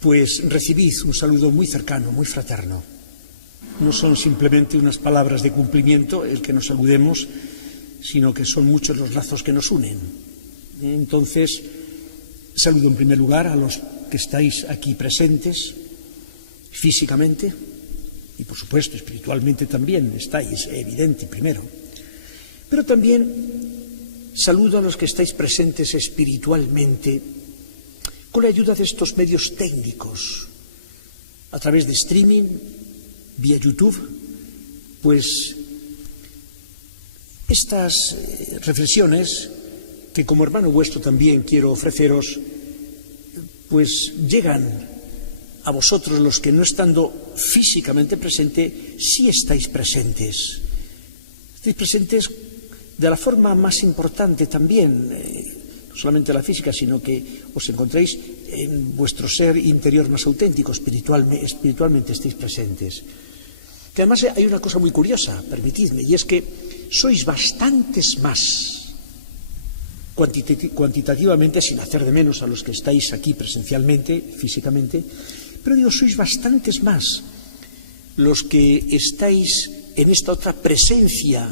pues recibid un saludo muy cercano, muy fraterno. No son simplemente unas palabras de cumplimiento el que nos saludemos, sino que son muchos los lazos que nos unen. Entonces, saludo en primer lugar a los que estáis aquí presentes, físicamente, y por supuesto espiritualmente también estáis, evidente primero. Pero también saludo a los que estáis presentes espiritualmente con la ayuda de estos medios técnicos, a través de streaming, vía YouTube, pues estas reflexiones que como hermano vuestro también quiero ofreceros, pues llegan a vosotros los que no estando físicamente presentes, sí estáis presentes. Estáis presentes de la forma más importante también, no solamente la física, sino que os encontréis en vuestro ser interior más auténtico, espiritualmente estáis presentes. Que además hay una cosa muy curiosa, permitidme, y es que sois bastantes más cuantitativamente, sin hacer de menos a los que estáis aquí presencialmente, físicamente, pero digo, sois bastantes más los que estáis en esta otra presencia,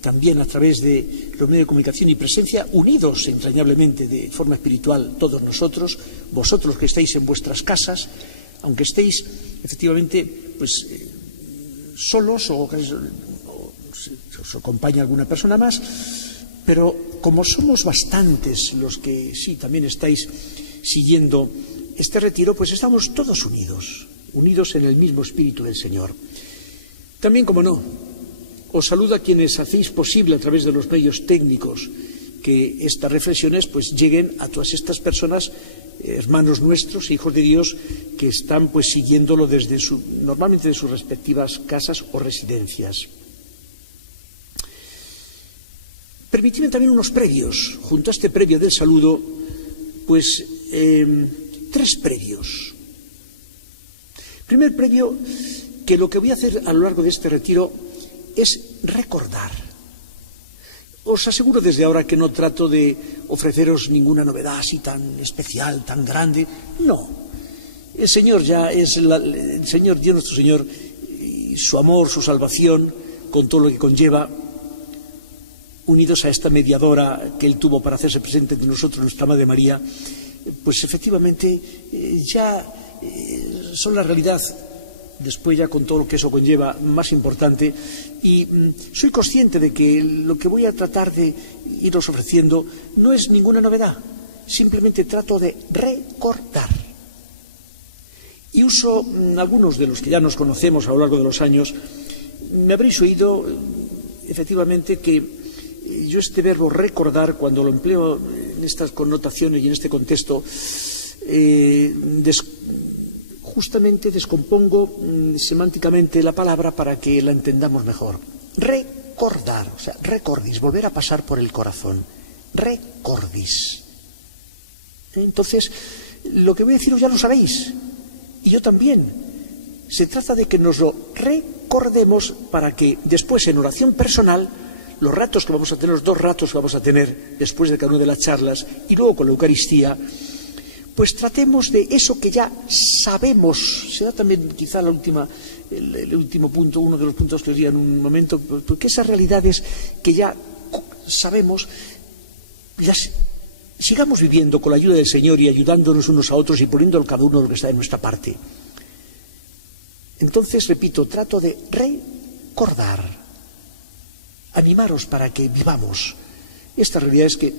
también a través de los medios de comunicación y presencia, unidos entrañablemente de forma espiritual todos nosotros, vosotros los que estáis en vuestras casas, aunque estéis efectivamente pues solos o os acompaña alguna persona más, pero como somos bastantes los que sí también estáis siguiendo este retiro, pues estamos todos unidos en el mismo espíritu del Señor. También, como no, os saludo a quienes hacéis posible a través de los medios técnicos que estas reflexiones pues lleguen a todas estas personas, hermanos nuestros, hijos de Dios, que están pues siguiéndolo desde normalmente de sus respectivas casas o residencias. Permitidme también unos previos, junto a este previo del saludo, pues tres previos. Primer previo, que lo que voy a hacer a lo largo de este retiro es recordar. Os aseguro desde ahora que no trato de ofreceros ninguna novedad así tan especial, tan grande. No. El Señor ya es el Señor, Dios nuestro Señor, y su amor, su salvación, con todo lo que conlleva, unidos a esta mediadora que Él tuvo para hacerse presente entre nosotros, nuestra Madre María, pues efectivamente ya son la realidad, después ya con todo lo que eso conlleva, más importante, y soy consciente de que lo que voy a tratar de iros ofreciendo no es ninguna novedad, simplemente trato de recordar. Y uso algunos de los que ya nos conocemos a lo largo de los años, me habréis oído efectivamente que yo este verbo recordar, cuando lo empleo en estas connotaciones y en este contexto, justamente descompongo semánticamente la palabra para que la entendamos mejor. Recordar, o sea, recordis, volver a pasar por el corazón. Recordis. Entonces, lo que voy a deciros ya lo sabéis, y yo también. Se trata de que nos lo recordemos para que después en oración personal, los ratos que vamos a tener, los 2 ratos que vamos a tener después de cada una de las charlas y luego con la Eucaristía, pues tratemos de eso que ya sabemos. Será también quizá el último punto, uno de los puntos que os diría en un momento, porque esas realidades que ya sabemos, las sigamos viviendo con la ayuda del Señor y ayudándonos unos a otros y poniendo cada uno lo que está de nuestra parte. Entonces, repito, trato de recordar, animaros para que vivamos estas realidades que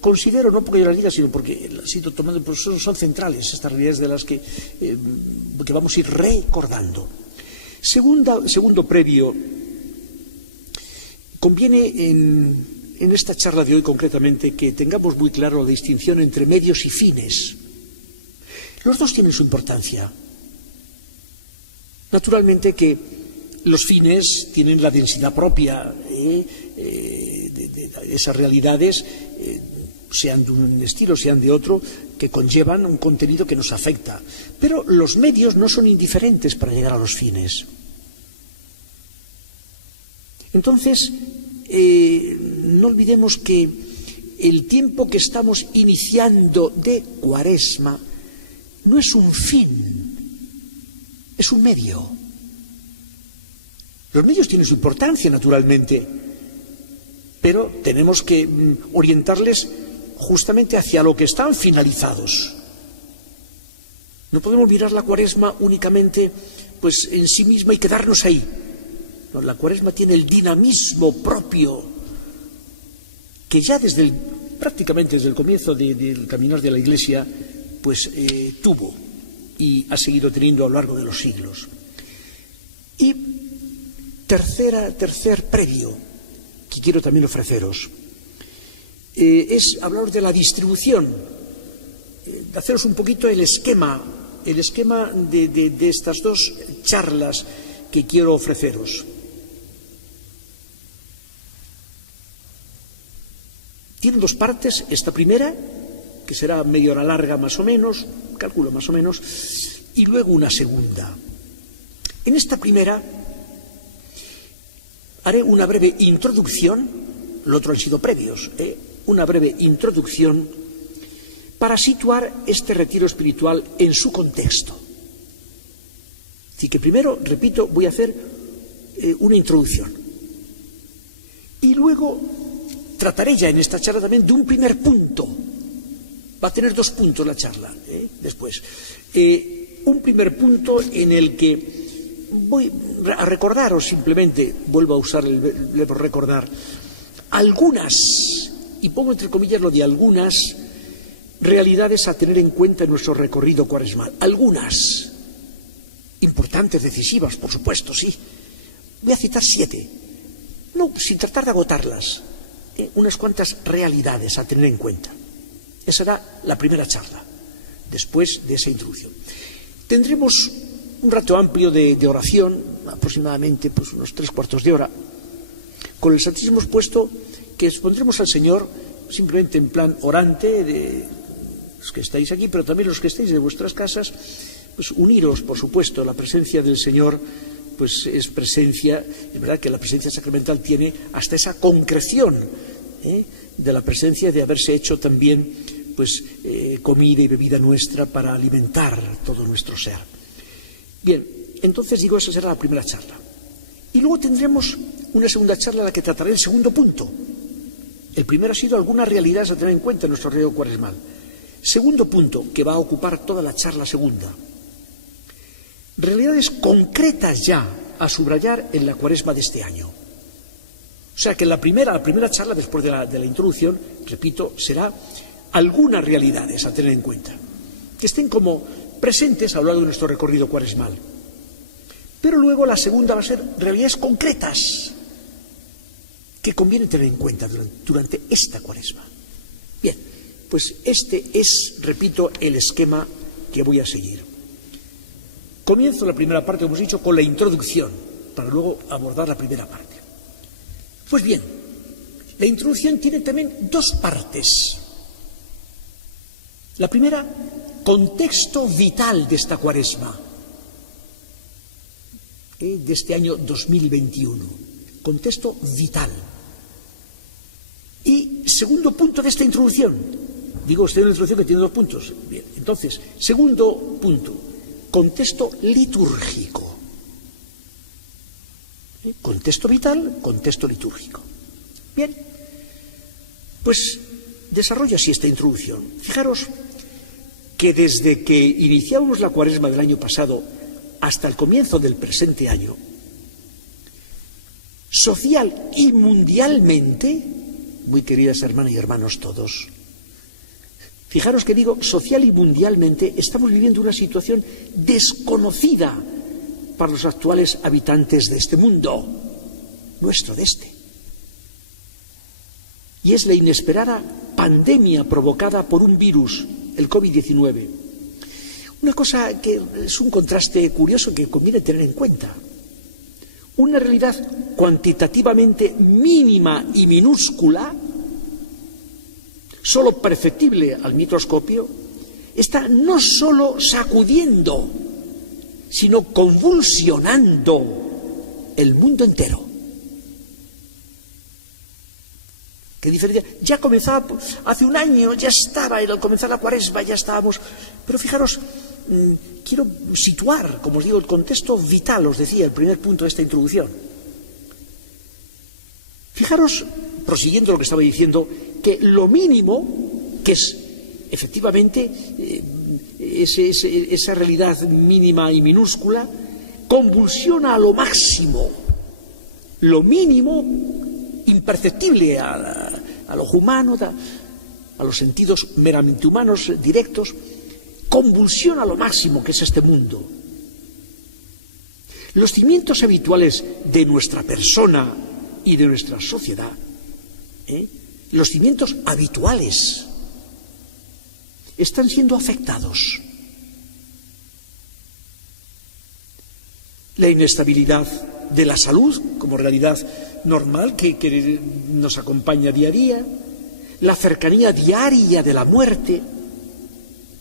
considero, no porque yo las diga, sino porque las he ido tomando, pero son centrales estas realidades de las que vamos a ir recordando. Segundo previo, conviene en esta charla de hoy concretamente que tengamos muy claro la distinción entre medios y fines. Los dos tienen su importancia. Naturalmente que los fines tienen la densidad propia de esas realidades, sean de un estilo, sean de otro, que conllevan un contenido que nos afecta. Pero los medios no son indiferentes para llegar a los fines. Entonces, no olvidemos que el tiempo que estamos iniciando de Cuaresma no es un fin, es un medio. Los medios tienen su importancia, naturalmente, pero tenemos que orientarles justamente hacia lo que están finalizados. No podemos mirar la Cuaresma únicamente pues en sí misma y quedarnos ahí. No, la Cuaresma tiene el dinamismo propio que ya prácticamente desde el comienzo del caminar de la Iglesia pues tuvo y ha seguido teniendo a lo largo de los siglos. Y tercer previo que quiero también ofreceros es hablaros de la distribución, de haceros un poquito el esquema de estas dos charlas que quiero ofreceros. Tiene dos partes, esta primera, que será media hora larga más o menos, calculo más o menos, y luego una segunda. En esta primera haré una breve introducción, lo otro han sido previos, una breve introducción para situar este retiro espiritual en su contexto. Así que primero, repito, voy a hacer una introducción. Y luego trataré ya en esta charla también de un primer punto. Va a tener 2 puntos la charla, después. Un primer punto en el que voy a recordaros simplemente, vuelvo a usar el verbo recordar, algunas, y pongo entre comillas lo de algunas, realidades a tener en cuenta en nuestro recorrido cuaresmal. Algunas, importantes, decisivas, por supuesto, sí. Voy a citar 7, no, sin tratar de agotarlas, unas cuantas realidades a tener en cuenta. Esa será la primera charla, después de esa introducción. Tendremos un rato amplio de oración, aproximadamente pues, unos 3/4 de hora, con el Santísimo expuesto que expondremos al Señor simplemente en plan orante de los que estáis aquí, pero también los que estáis de vuestras casas, pues uniros, por supuesto. La presencia del Señor pues es presencia, es verdad que la presencia sacramental tiene hasta esa concreción de la presencia de haberse hecho también pues comida y bebida nuestra para alimentar todo nuestro ser. Bien, entonces digo, esa será la primera charla. Y luego tendremos una segunda charla en la que trataré el segundo punto. El primero ha sido algunas realidades a tener en cuenta en nuestro recorrido cuaresmal. Segundo punto, que va a ocupar toda la charla segunda. Realidades concretas ya a subrayar en la Cuaresma de este año. O sea que la primera charla, después de la introducción, repito, será algunas realidades a tener en cuenta, que estén como presentes a lo largo de nuestro recorrido cuaresmal. Pero luego la segunda va a ser realidades concretas que conviene tener en cuenta durante esta Cuaresma. Bien, pues este es, repito, el esquema que voy a seguir. Comienzo la primera parte, como hemos dicho, con la introducción, para luego abordar la primera parte. Pues bien, la introducción tiene también 2 partes. La primera, contexto vital de esta Cuaresma, de este año 2021. Contexto vital. Y segundo punto de esta introducción. Digo, usted una introducción que tiene 2 puntos. Bien, entonces, segundo punto, contexto litúrgico. Contexto vital, contexto litúrgico. Bien, pues desarrollo así esta introducción. Fijaros que desde que iniciamos la Cuaresma del año pasado hasta el comienzo del presente año, social y mundialmente, muy queridas hermanas y hermanos todos, fijaros que digo social y mundialmente, estamos viviendo una situación desconocida para los actuales habitantes de este mundo, nuestro de este. Y es la inesperada pandemia provocada por un virus, el COVID-19. Una cosa que es un contraste curioso que conviene tener en cuenta. Una realidad cuantitativamente mínima y minúscula, solo perceptible al microscopio, está no solo sacudiendo, sino convulsionando el mundo entero. ¿Qué diferencia? Ya comenzaba, hace un año ya estaba, al comenzar la Cuaresma ya estábamos, pero fijaros quiero situar, como os digo, el contexto vital, os decía, el primer punto de esta introducción. Fijaros, prosiguiendo lo que estaba diciendo, que lo mínimo, que es efectivamente esa realidad mínima y minúscula, convulsiona a lo máximo, lo mínimo, imperceptible al ojo humano, a los sentidos meramente humanos directos, convulsiona a lo máximo que es este mundo. Los cimientos habituales de nuestra persona y de nuestra sociedad, los cimientos habituales, están siendo afectados. La inestabilidad de la salud como realidad normal que nos acompaña día a día, la cercanía diaria de la muerte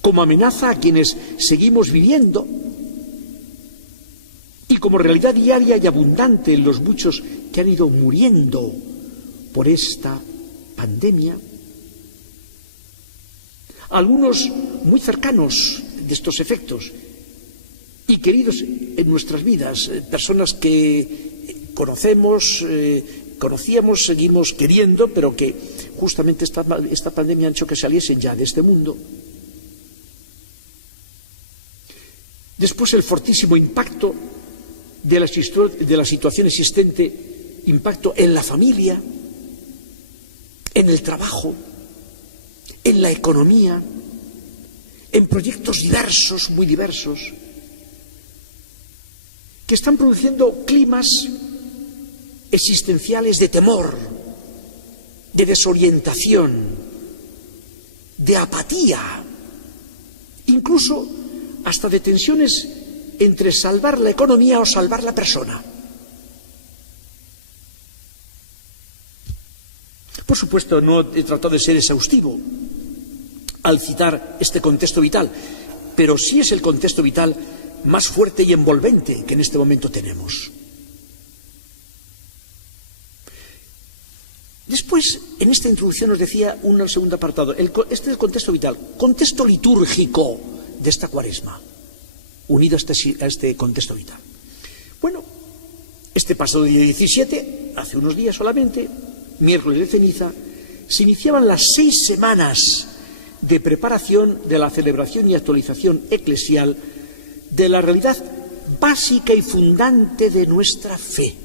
como amenaza a quienes seguimos viviendo y como realidad diaria y abundante en los muchos que han ido muriendo por esta pandemia. Algunos muy cercanos de estos efectos y queridos en nuestras vidas, personas que conocíamos, seguimos queriendo, pero que justamente esta pandemia ha hecho que saliesen ya de este mundo. Después el fortísimo impacto de la situación existente, impacto en la familia, en el trabajo, en la economía, en proyectos diversos, muy diversos, que están produciendo climas existenciales de temor, de desorientación, de apatía, incluso hasta de tensiones entre salvar la economía o salvar la persona. Por supuesto, no he tratado de ser exhaustivo al citar este contexto vital, pero sí es el contexto vital más fuerte y envolvente que en este momento tenemos. Después, en esta introducción os decía un segundo apartado. Este es el contexto vital, contexto litúrgico de esta Cuaresma, unido a este contexto vital. Bueno, este pasado día 17, hace unos días solamente, miércoles de ceniza, se iniciaban las 6 semanas de preparación de la celebración y actualización eclesial de la realidad básica y fundante de nuestra fe: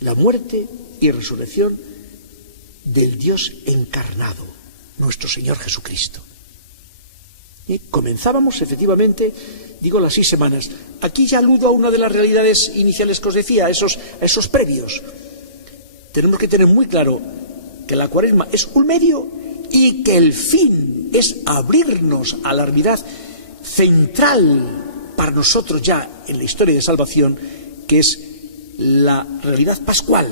la muerte y resurrección del Dios encarnado, nuestro Señor Jesucristo. Y comenzábamos, efectivamente, digo, las 6 semanas. Aquí ya aludo a una de las realidades iniciales que os decía, a esos previos. Tenemos que tener muy claro que la Cuaresma es un medio y que el fin es abrirnos a la realidad central para nosotros ya en la historia de salvación, que es la realidad pascual,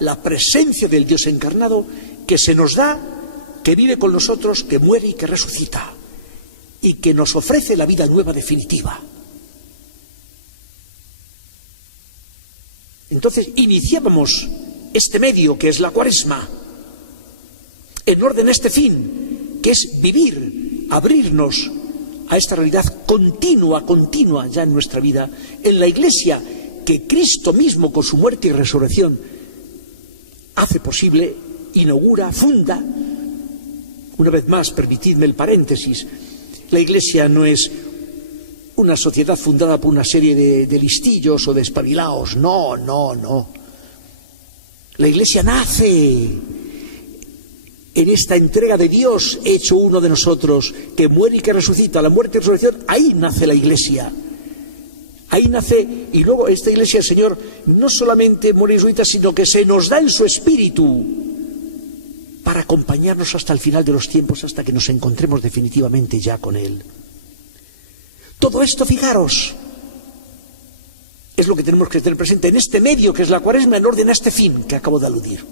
la presencia del Dios encarnado que se nos da, que vive con nosotros, que muere y que resucita, y que nos ofrece la vida nueva definitiva. Entonces iniciábamos este medio que es la Cuaresma en orden a este fin, que es vivir, abrirnos a esta realidad continua ya en nuestra vida, en la Iglesia que Cristo mismo con su muerte y resurrección hace posible, inaugura, funda. Una vez más, permitidme el paréntesis, la Iglesia no es una sociedad fundada por una serie de listillos o de espabilaos, no. La Iglesia nace en esta entrega de Dios hecho uno de nosotros, que muere y que resucita, la muerte y resurrección, ahí nace la Iglesia. Ahí nace, y luego esta Iglesia del Señor no solamente muere y resucita, sino que se nos da en su espíritu para acompañarnos hasta el final de los tiempos, hasta que nos encontremos definitivamente ya con Él. Todo esto, fijaros, es lo que tenemos que tener presente en este medio que es la Cuaresma, en orden a este fin que acabo de aludir.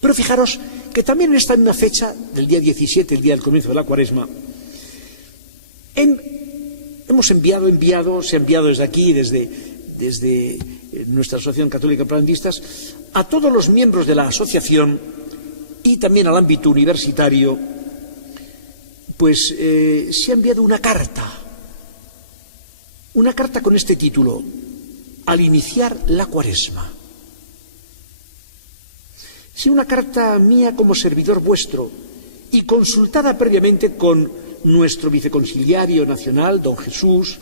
Pero fijaros que también en esta misma fecha, del día 17, el día del comienzo de la Cuaresma, se ha enviado desde aquí, desde nuestra Asociación Católica para Adventistas, a todos los miembros de la asociación y también al ámbito universitario, pues se ha enviado una carta con este título: Al iniciar la Cuaresma. Sí, una carta mía como servidor vuestro y consultada previamente con nuestro viceconsiliario nacional, don Jesús,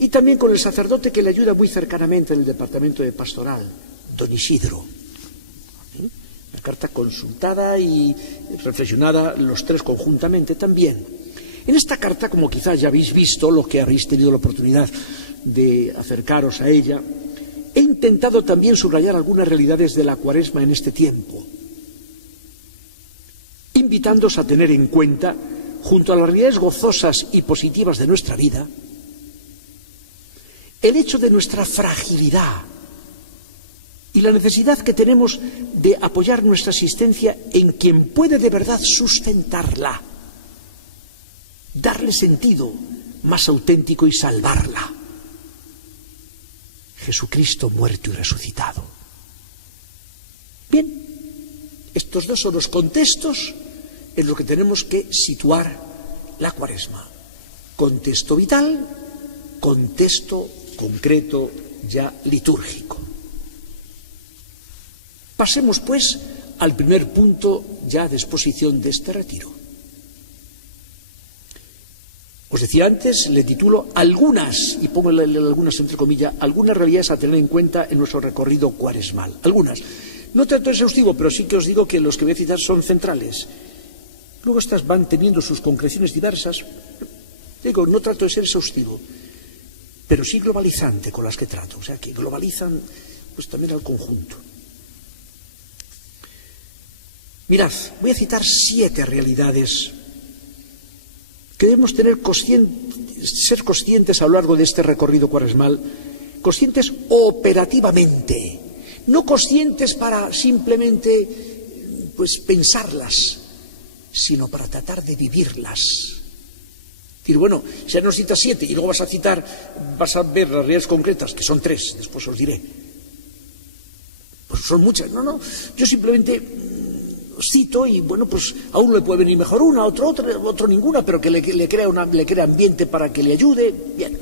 y también con el sacerdote que le ayuda muy cercanamente en el departamento de pastoral, don Isidro. Una carta consultada y reflexionada los tres conjuntamente también. En esta carta, como quizás ya habéis visto, lo que habéis tenido la oportunidad de acercaros a ella, he intentado también subrayar algunas realidades de la Cuaresma en este tiempo, invitándoos a tener en cuenta, junto a las realidades gozosas y positivas de nuestra vida, el hecho de nuestra fragilidad y la necesidad que tenemos de apoyar nuestra existencia en quien puede de verdad sustentarla, darle sentido más auténtico y salvarla: Jesucristo muerto y resucitado. Bien, estos dos son los contextos en los que tenemos que situar la Cuaresma: contexto vital, contexto concreto ya litúrgico. Pasemos pues al primer punto ya de exposición de este retiro. Os decía antes, le titulo algunas, y pongo algunas entre comillas, algunas realidades a tener en cuenta en nuestro recorrido cuaresmal. Algunas. No trato de exhaustivo, pero sí que os digo que los que voy a citar son centrales. Luego estas van teniendo sus concreciones diversas. Digo, no trato de ser exhaustivo, pero sí globalizante con las que trato, o sea, que globalizan pues también al conjunto. Mirad, voy a citar 7 realidades que debemos ser conscientes a lo largo de este recorrido cuaresmal, conscientes operativamente, no conscientes para simplemente pues pensarlas, sino para tratar de vivirlas. Decir, bueno, si nos citas 7 y luego vas a ver las realidades concretas, que son 3, después os diré. Pues son muchas, no, yo simplemente cito y bueno, pues a uno le puede venir mejor una, a otro ninguna, pero que le crea ambiente para que le ayude. Bien.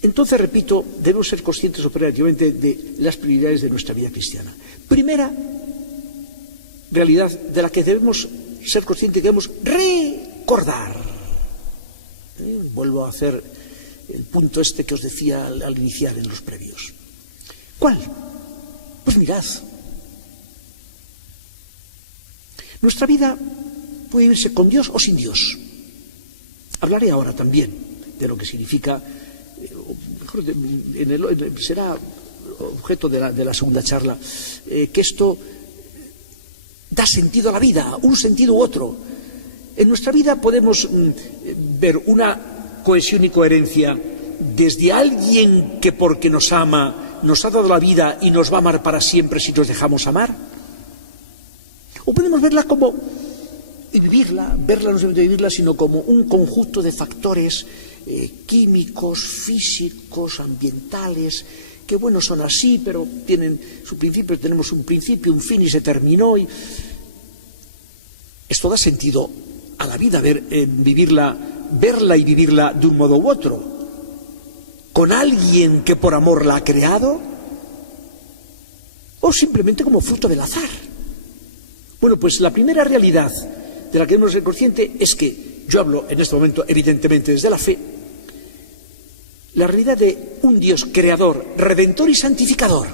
Entonces, repito, debemos ser conscientes operativamente de las prioridades de nuestra vida cristiana. Primera realidad de la que debemos ser conscientes, que debemos recordar. Vuelvo a hacer el punto este que os decía al iniciar en los previos. ¿Cuál? Pues mirad. Nuestra vida puede vivirse con Dios o sin Dios. Hablaré ahora también de lo que significa, será objeto de la segunda charla, que esto da sentido a la vida, un sentido u otro. En nuestra vida podemos ver una cohesión y coherencia desde alguien que porque nos ama, nos ha dado la vida y nos va a amar para siempre si nos dejamos amar. O podemos verla como, y vivirla, no solamente vivirla, sino como un conjunto de factores químicos, físicos, ambientales, que bueno, son así, pero tienen su principio, tenemos un principio, un fin y se terminó. Y esto da sentido a la vida, verla y vivirla de un modo u otro, con alguien que por amor la ha creado, o simplemente como fruto del azar. Bueno, pues la primera realidad de la que debemos ser conscientes es que, yo hablo en este momento evidentemente desde la fe, la realidad de un Dios creador, redentor y santificador.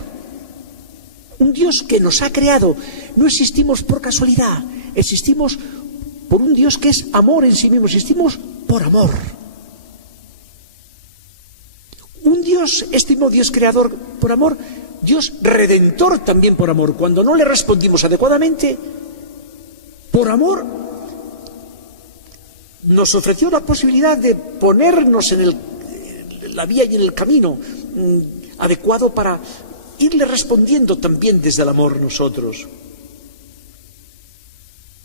Un Dios que nos ha creado. No existimos por casualidad, existimos por un Dios que es amor en sí mismo, existimos por amor. Un Dios, este mismo Dios creador por amor, Dios redentor también por amor. Cuando no le respondimos adecuadamente, por amor, nos ofreció la posibilidad de ponernos en la vía y en el camino adecuado para irle respondiendo también desde el amor nosotros.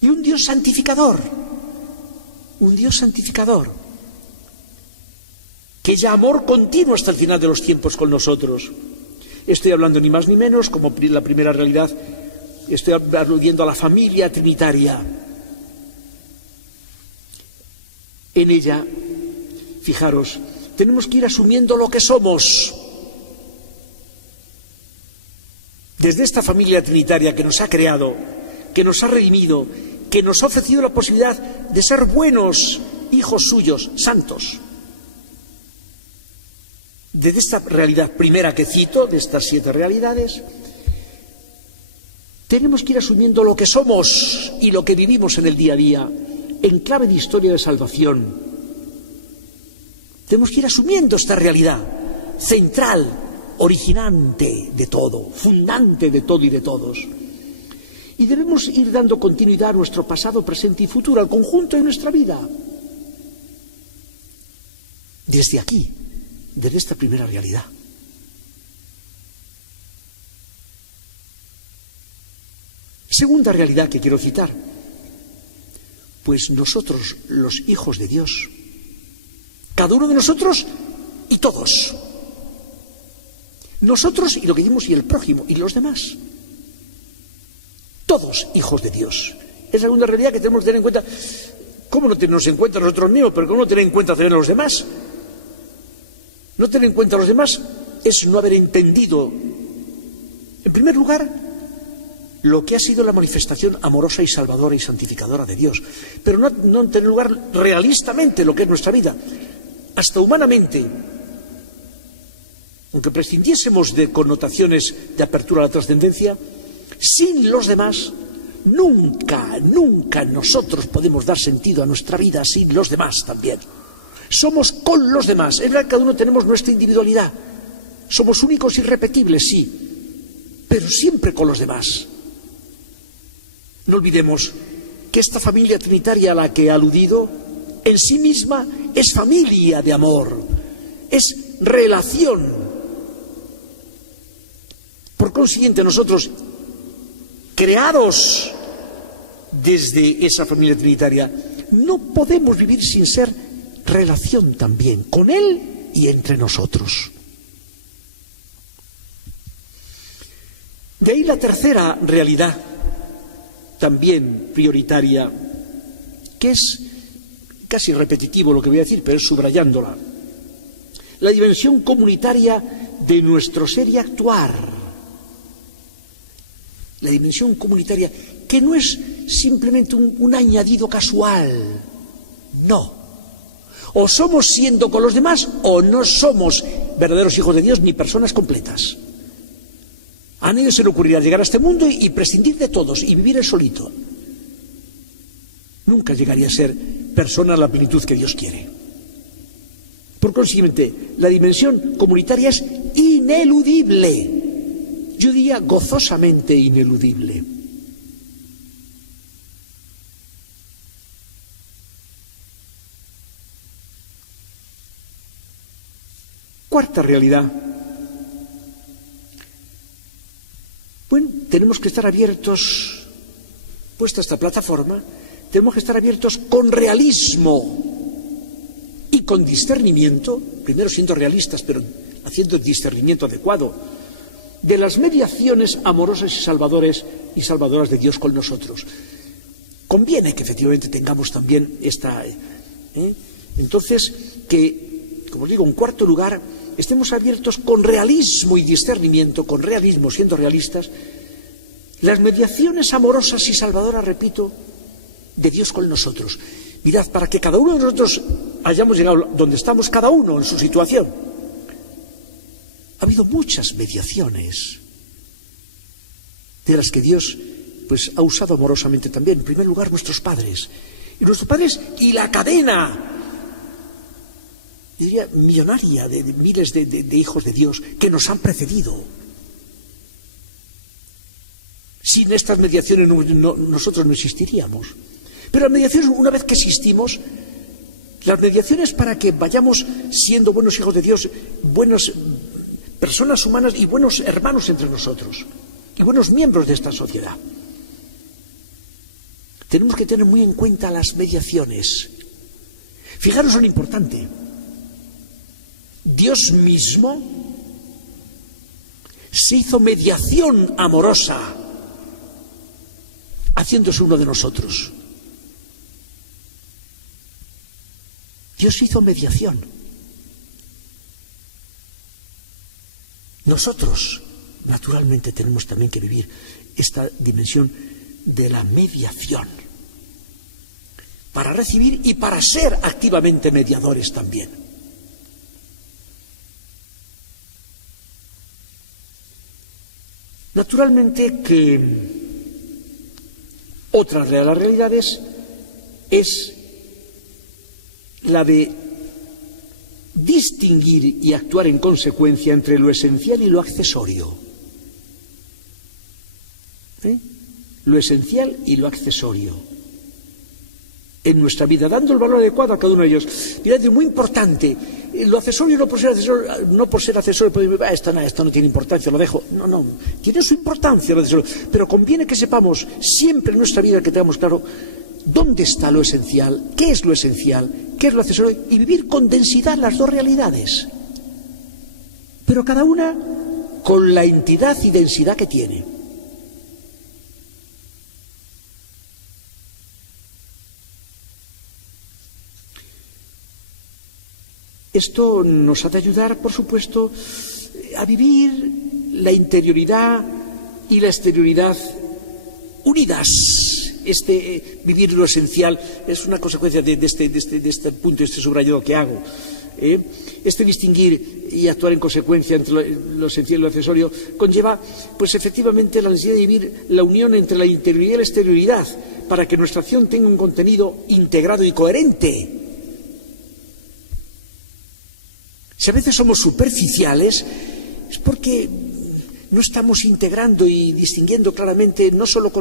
Y un Dios santificador, que ya amor continuo hasta el final de los tiempos con nosotros. Estoy hablando ni más ni menos, como la primera realidad, estoy aludiendo a la familia trinitaria. En ella, fijaros, tenemos que ir asumiendo lo que somos. Desde esta familia trinitaria que nos ha creado, que nos ha redimido, que nos ha ofrecido la posibilidad de ser buenos hijos suyos, santos. Desde esta realidad primera que cito, de estas 7 realidades, tenemos que ir asumiendo lo que somos y lo que vivimos en el día a día, en clave de historia de salvación. Tenemos que ir asumiendo esta realidad central, originante de todo, fundante de todo y de todos. Y debemos ir dando continuidad a nuestro pasado, presente y futuro, al conjunto de nuestra vida. Desde aquí, desde esta primera realidad. Segunda realidad que quiero citar. Pues nosotros, los hijos de Dios, cada uno de nosotros y todos. Nosotros y lo que decimos y el prójimo y los demás. Todos hijos de Dios. Es la segunda realidad que tenemos que tener en cuenta. ¿Cómo no tenernos en cuenta nosotros mismos? Pero ¿cómo no tener en cuenta a los demás? No tener en cuenta a los demás es no haber entendido, en primer lugar, lo que ha sido la manifestación amorosa y salvadora y santificadora de Dios. Pero no en tener lugar realistamente lo que es nuestra vida. Hasta humanamente, aunque prescindiésemos de connotaciones de apertura a la trascendencia, sin los demás, nunca nosotros podemos dar sentido a nuestra vida sin los demás también. Somos con los demás. Es verdad que cada uno tenemos nuestra individualidad. Somos únicos y irrepetibles, sí, pero siempre con los demás. No olvidemos que esta familia trinitaria a la que he aludido, en sí misma es familia de amor, es relación. Por consiguiente, nosotros, creados desde esa familia trinitaria, no podemos vivir sin ser relación también con Él y entre nosotros. De ahí la tercera realidad, también prioritaria, que es casi repetitivo lo que voy a decir, pero es subrayándola. La dimensión comunitaria de nuestro ser y actuar. La dimensión comunitaria, que no es simplemente un añadido casual. No. O somos siendo con los demás, o no somos verdaderos hijos de Dios ni personas completas. A nadie se le ocurrirá llegar a este mundo y prescindir de todos y vivir él solito. Nunca llegaría a ser persona a la plenitud que Dios quiere. Por consiguiente, la dimensión comunitaria es ineludible. Yo diría gozosamente ineludible. Cuarta realidad. Bueno, tenemos que estar abiertos, puesta esta plataforma, tenemos que estar abiertos con realismo y con discernimiento, primero siendo realistas, pero haciendo el discernimiento adecuado, de las mediaciones amorosas y salvadoras de Dios con nosotros. Conviene que efectivamente tengamos también esta... Entonces, que, como digo, en cuarto lugar, estemos abiertos con realismo y discernimiento, con realismo, siendo realistas, las mediaciones amorosas y salvadoras, repito, de Dios con nosotros. Mirad, para que cada uno de nosotros hayamos llegado donde estamos cada uno en su situación, ha habido muchas mediaciones de las que Dios pues ha usado amorosamente también. En primer lugar, nuestros padres. Y nuestros padres y la cadena, diría, millonaria de miles de hijos de Dios que nos han precedido. Sin estas mediaciones nosotros no existiríamos. Pero las mediaciones, una vez que existimos, las mediaciones para que vayamos siendo buenos hijos de Dios, buenas personas humanas y buenos hermanos entre nosotros, y buenos miembros de esta sociedad. Tenemos que tener muy en cuenta las mediaciones. Fijaros en lo importante. Dios mismo se hizo mediación amorosa, haciéndose uno de nosotros. Dios hizo mediación. Nosotros, naturalmente, tenemos también que vivir esta dimensión de la mediación, para recibir y para ser activamente mediadores también. Naturalmente que otra de las realidades es la de distinguir y actuar en consecuencia entre lo esencial y lo accesorio. Lo esencial y lo accesorio en nuestra vida, dando el valor adecuado a cada uno de ellos. Mirad, es muy importante. Lo accesorio no por ser accesorio, pues, esto no tiene importancia, lo dejo. No, tiene su importancia lo accesorio, pero conviene que sepamos siempre en nuestra vida, que tengamos claro dónde está lo esencial, qué es lo accesorio, y vivir con densidad las dos realidades, pero cada una con la entidad y densidad que tiene. Esto nos ha de ayudar, por supuesto, a vivir la interioridad y la exterioridad unidas. Vivir lo esencial es una consecuencia de este punto, este subrayado que hago. Distinguir y actuar en consecuencia entre lo esencial y lo accesorio conlleva, pues efectivamente, la necesidad de vivir la unión entre la interioridad y la exterioridad, para que nuestra acción tenga un contenido integrado y coherente. Si a veces somos superficiales, es porque no estamos integrando y distinguiendo claramente, no solo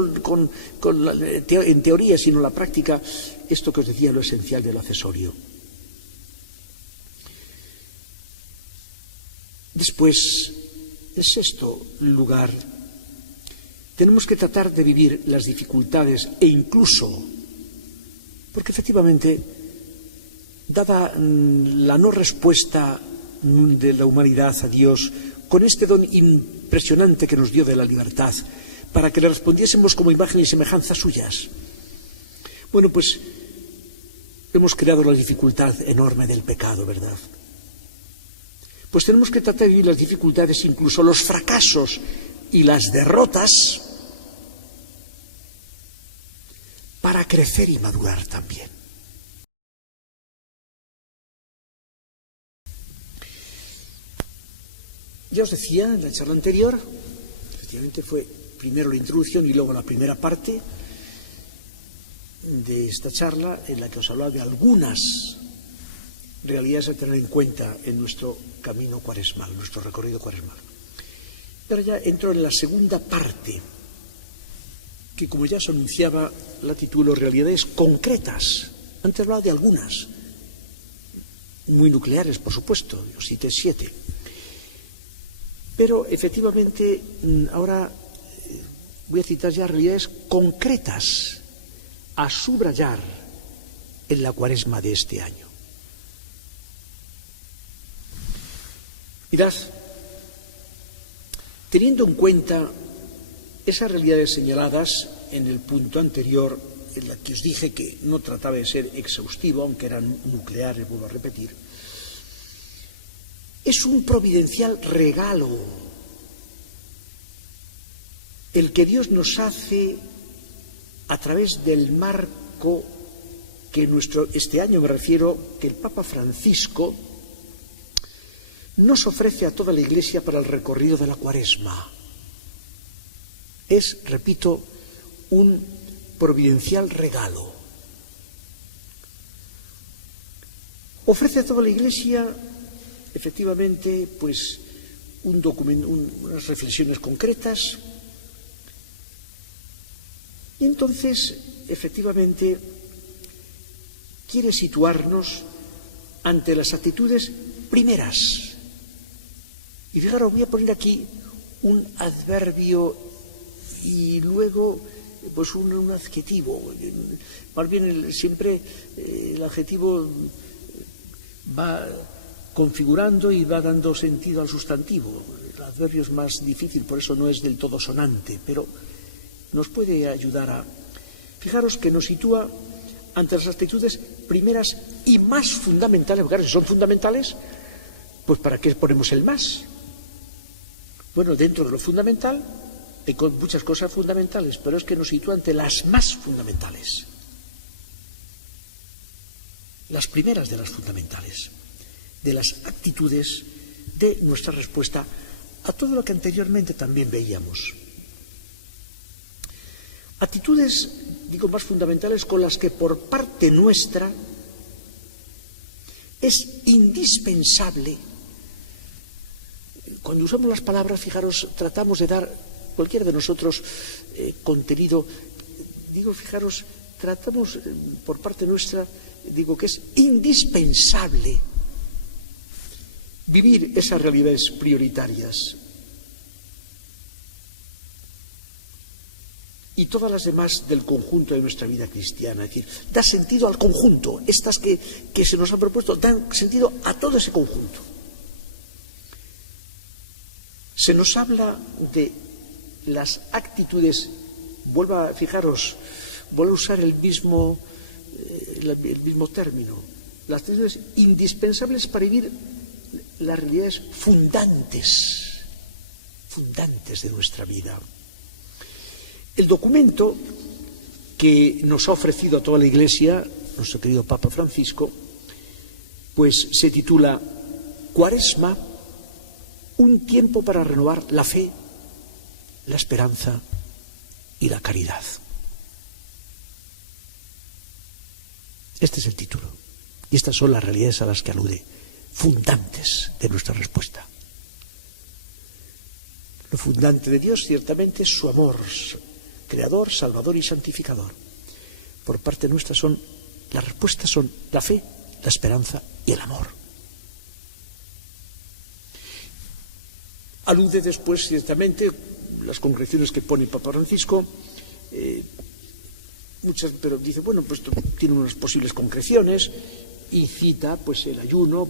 en teoría, sino en la práctica, esto que os decía, lo esencial de lo accesorio. Después, en sexto lugar, tenemos que tratar de vivir las dificultades e incluso, porque efectivamente, dada la no respuesta de la humanidad a Dios, con este don impresionante que nos dio de la libertad, para que le respondiésemos como imagen y semejanza suyas. Bueno, pues hemos creado la dificultad enorme del pecado, ¿verdad? Pues tenemos que tratar de vivir las dificultades, incluso los fracasos y las derrotas, para crecer y madurar también. Ya os decía en la charla anterior, efectivamente fue primero la introducción y luego la primera parte de esta charla, en la que os hablaba de algunas realidades a tener en cuenta en nuestro camino cuaresmal, nuestro recorrido cuaresmal. Pero ya entro en la segunda parte, que, como ya os anunciaba, la titulo Realidades concretas. Antes hablaba de algunas, muy nucleares, por supuesto, os cité 7. Pero, efectivamente, ahora voy a citar ya realidades concretas a subrayar en la cuaresma de este año. Mirad, teniendo en cuenta esas realidades señaladas en el punto anterior, en la que os dije que no trataba de ser exhaustivo, aunque eran nucleares, vuelvo a repetir, es un providencial regalo el que Dios nos hace a través del marco que este año, me refiero, que el Papa Francisco nos ofrece a toda la Iglesia para el recorrido de la Cuaresma. Es, repito, un providencial regalo. Ofrece a toda la Iglesia, efectivamente, pues un documento, unas reflexiones concretas. Y entonces, efectivamente, quiere situarnos ante las actitudes primeras. Y fijaros, voy a poner aquí un adverbio y luego pues un adjetivo. Más bien siempre el adjetivo va configurando y va dando sentido al sustantivo. El adverbio es más difícil, por eso no es del todo sonante, pero nos puede ayudar a... Fijaros que nos sitúa ante las actitudes primeras y más fundamentales, porque si son fundamentales, pues ¿para qué ponemos el más? Bueno, dentro de lo fundamental hay muchas cosas fundamentales, pero es que nos sitúa ante las más fundamentales. Las primeras de las fundamentales, de las actitudes de nuestra respuesta a todo lo que anteriormente también veíamos. Actitudes, digo, más fundamentales con las que por parte nuestra es indispensable. Cuando usamos las palabras, fijaros, tratamos de dar, cualquiera de nosotros, contenido. Digo, fijaros, tratamos por parte nuestra, digo que es indispensable vivir esas realidades prioritarias y todas las demás del conjunto de nuestra vida cristiana. Es decir, da sentido al conjunto. Estas que se nos han propuesto dan sentido a todo ese conjunto. Se nos habla de las actitudes, fijaros, vuelvo a usar el mismo término, las actitudes indispensables para vivir las realidades fundantes de nuestra vida. El documento que nos ha ofrecido a toda la Iglesia, nuestro querido Papa Francisco, pues se titula Cuaresma, un tiempo para renovar la fe, la esperanza y la caridad. Este es el título. Y estas son las realidades a las que alude, fundantes de nuestra respuesta. Lo fundante de Dios, ciertamente, es su amor, creador, salvador y santificador. Por parte nuestra las respuestas son la fe, la esperanza y el amor. Alude después, ciertamente, las concreciones que pone Papa Francisco, muchas, pero dice, bueno, pues tiene unas posibles concreciones y cita pues el ayuno,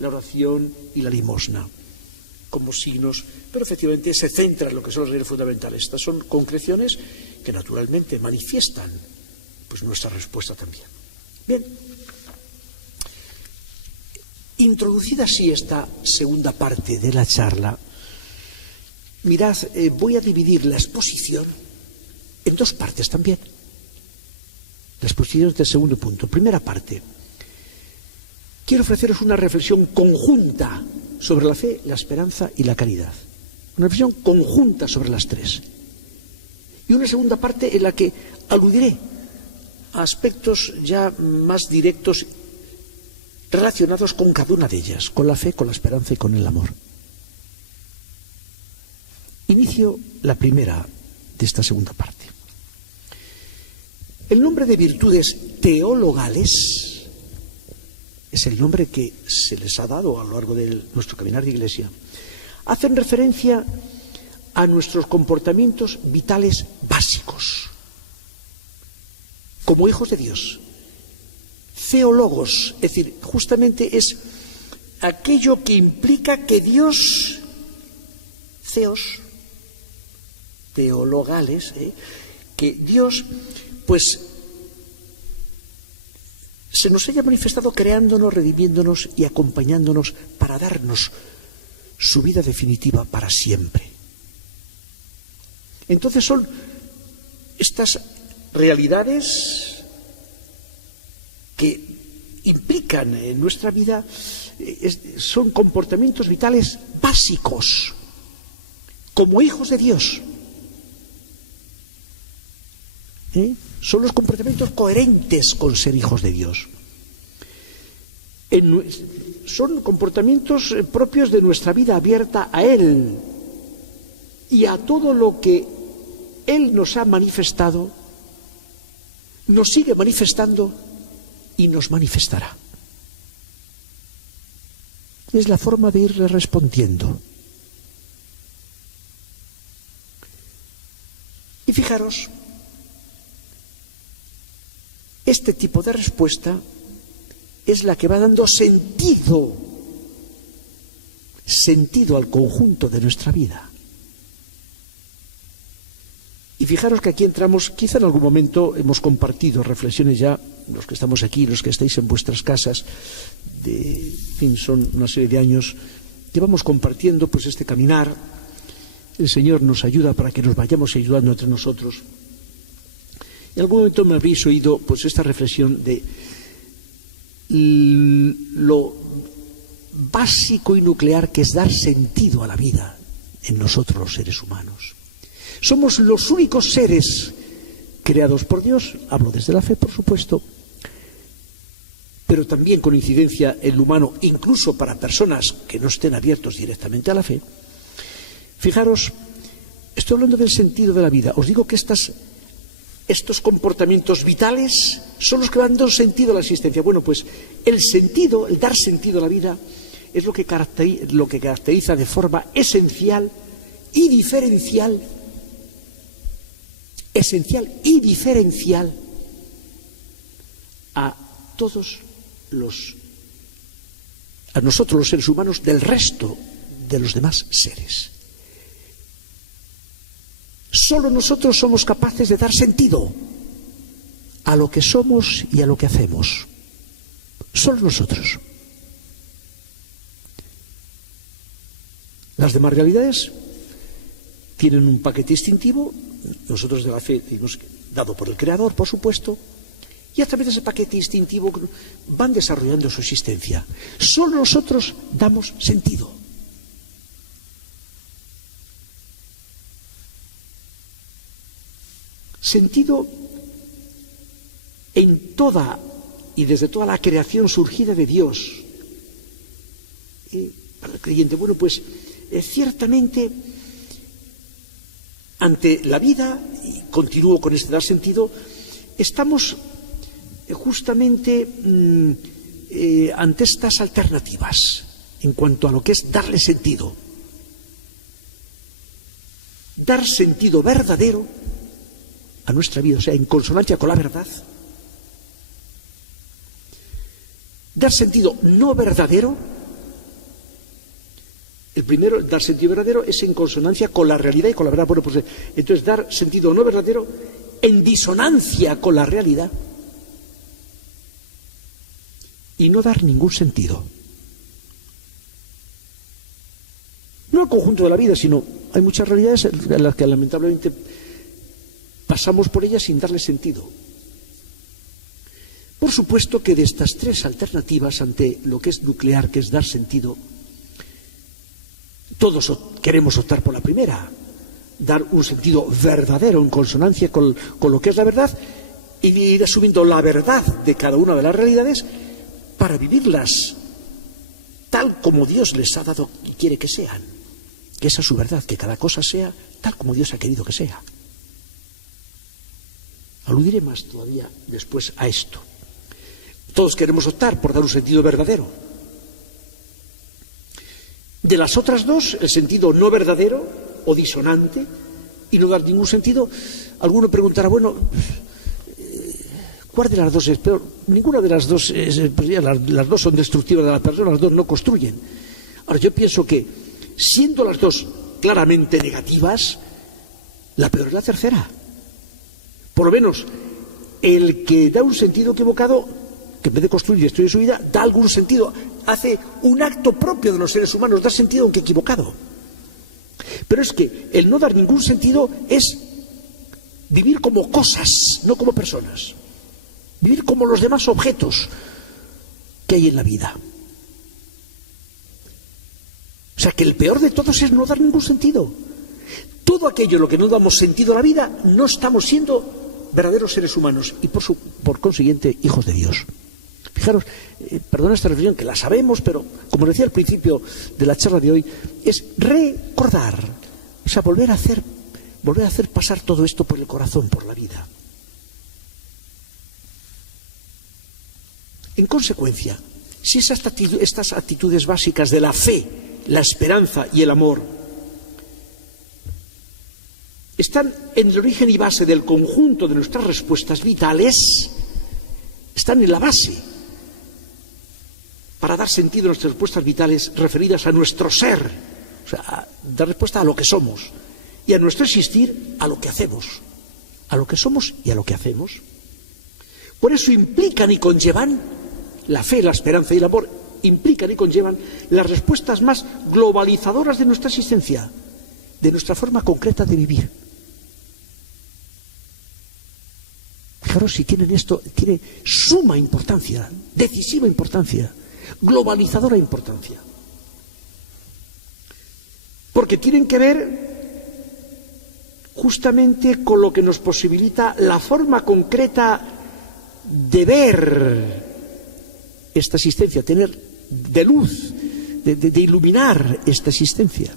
la oración y la limosna como signos, pero efectivamente se centra en lo que son las realidades fundamentales. Estas son concreciones que naturalmente manifiestan pues nuestra respuesta también. Bien, introducida así esta segunda parte de la charla, mirad, voy a dividir la exposición en dos partes también. La exposición del segundo punto. Primera parte. Quiero ofreceros una reflexión conjunta sobre la fe, la esperanza y la caridad. Una reflexión conjunta sobre las tres. Y una segunda parte en la que aludiré a aspectos ya más directos relacionados con cada una de ellas, con la fe, con la esperanza y con el amor. Inicio la primera de esta segunda parte. El nombre de virtudes teologales es el nombre que se les ha dado a lo largo de nuestro caminar de Iglesia. Hacen referencia a nuestros comportamientos vitales básicos, como hijos de Dios. Theologos, es decir, justamente es aquello que implica que Dios, teologales, que Dios, pues, se nos haya manifestado creándonos, redimiéndonos y acompañándonos para darnos su vida definitiva para siempre. Entonces son estas realidades que implican en nuestra vida, son comportamientos vitales básicos, como hijos de Dios. Son los comportamientos coherentes con ser hijos de Dios. Son comportamientos propios de nuestra vida abierta a Él y a todo lo que Él nos ha manifestado, nos sigue manifestando y nos manifestará. Es la forma de irle respondiendo. Y fijaros, este tipo de respuesta es la que va dando sentido al conjunto de nuestra vida. Y fijaros que aquí entramos, quizá en algún momento hemos compartido reflexiones ya, los que estamos aquí, los que estáis en vuestras casas, en fin, son una serie de años que vamos compartiendo pues este caminar. El Señor nos ayuda para que nos vayamos ayudando entre nosotros. En algún momento me habréis oído pues esta reflexión de lo básico y nuclear que es dar sentido a la vida en nosotros los seres humanos. Somos los únicos seres creados por Dios, hablo desde la fe, por supuesto, pero también con incidencia en lo humano, incluso para personas que no estén abiertos directamente a la fe. Fijaros, estoy hablando del sentido de la vida. Os digo que estos comportamientos vitales son los que dan sentido a la existencia. Bueno, pues el sentido, el dar sentido a la vida, es lo que caracteriza de forma esencial y diferencial a nosotros los seres humanos del resto de los demás seres. Solo nosotros somos capaces de dar sentido a lo que somos y a lo que hacemos. Solo nosotros. Las demás realidades tienen un paquete instintivo, nosotros de la fe hemos dado por el Creador, por supuesto, y a través de ese paquete instintivo van desarrollando su existencia. Solo nosotros damos sentido. Sentido en toda y desde toda la creación surgida de Dios. Para el creyente, bueno, pues ciertamente ante la vida, y continúo con este dar sentido, estamos justamente ante estas alternativas en cuanto a lo que es darle sentido. Dar sentido verdadero a nuestra vida, o sea, en consonancia con la verdad. Dar sentido no verdadero. El primero, el dar sentido verdadero, es en consonancia con la realidad y con la verdad. Bueno, pues entonces dar sentido no verdadero en disonancia con la realidad y no dar ningún sentido. No al conjunto de la vida, sino hay muchas realidades en las que lamentablemente pasamos por ellas sin darle sentido. Por supuesto que de estas tres alternativas ante lo que es nuclear, que es dar sentido, todos queremos optar por la primera, dar un sentido verdadero en consonancia con lo que es la verdad y ir asumiendo la verdad de cada una de las realidades para vivirlas tal como Dios les ha dado y quiere que sean, que esa es su verdad, que cada cosa sea tal como Dios ha querido que sea. Aludiré más todavía después a esto. Todos queremos optar por dar un sentido verdadero. De las otras dos, el sentido no verdadero o disonante y no dar ningún sentido, alguno preguntará, bueno, ¿cuál de las dos es peor? Ninguna de las dos las dos son destructivas de la persona, las dos no construyen. Ahora, yo pienso que, siendo las dos claramente negativas, la peor es la tercera. Por lo menos, el que da un sentido equivocado, que en vez de construir y destruir su vida, da algún sentido, hace un acto propio de los seres humanos, da sentido aunque equivocado. Pero es que el no dar ningún sentido es vivir como cosas, no como personas. Vivir como los demás objetos que hay en la vida. O sea que el peor de todos es no dar ningún sentido. Todo aquello en lo que no damos sentido a la vida, no estamos siendo verdaderos seres humanos y por consiguiente hijos de Dios. Fijaros, perdona esta reflexión que la sabemos, pero como decía al principio de la charla de hoy, es recordar, o sea, volver a hacer pasar todo esto por el corazón, por la vida. En consecuencia, si estas actitudes básicas de la fe, la esperanza y el amor están en el origen y base del conjunto de nuestras respuestas vitales, están en la base para dar sentido a nuestras respuestas vitales referidas a nuestro ser, o sea, a dar respuesta a lo que somos y a nuestro existir a lo que hacemos. a lo que somos y a lo que hacemos. Por eso implican y conllevan, la fe, la esperanza y el amor, implican y conllevan las respuestas más globalizadoras de nuestra existencia, de nuestra forma concreta de vivir. Fijaros si tienen esto, tiene suma importancia, decisiva importancia, globalizadora importancia. Porque tienen que ver justamente con lo que nos posibilita la forma concreta de ver esta existencia, tener de luz, de iluminar esta existencia.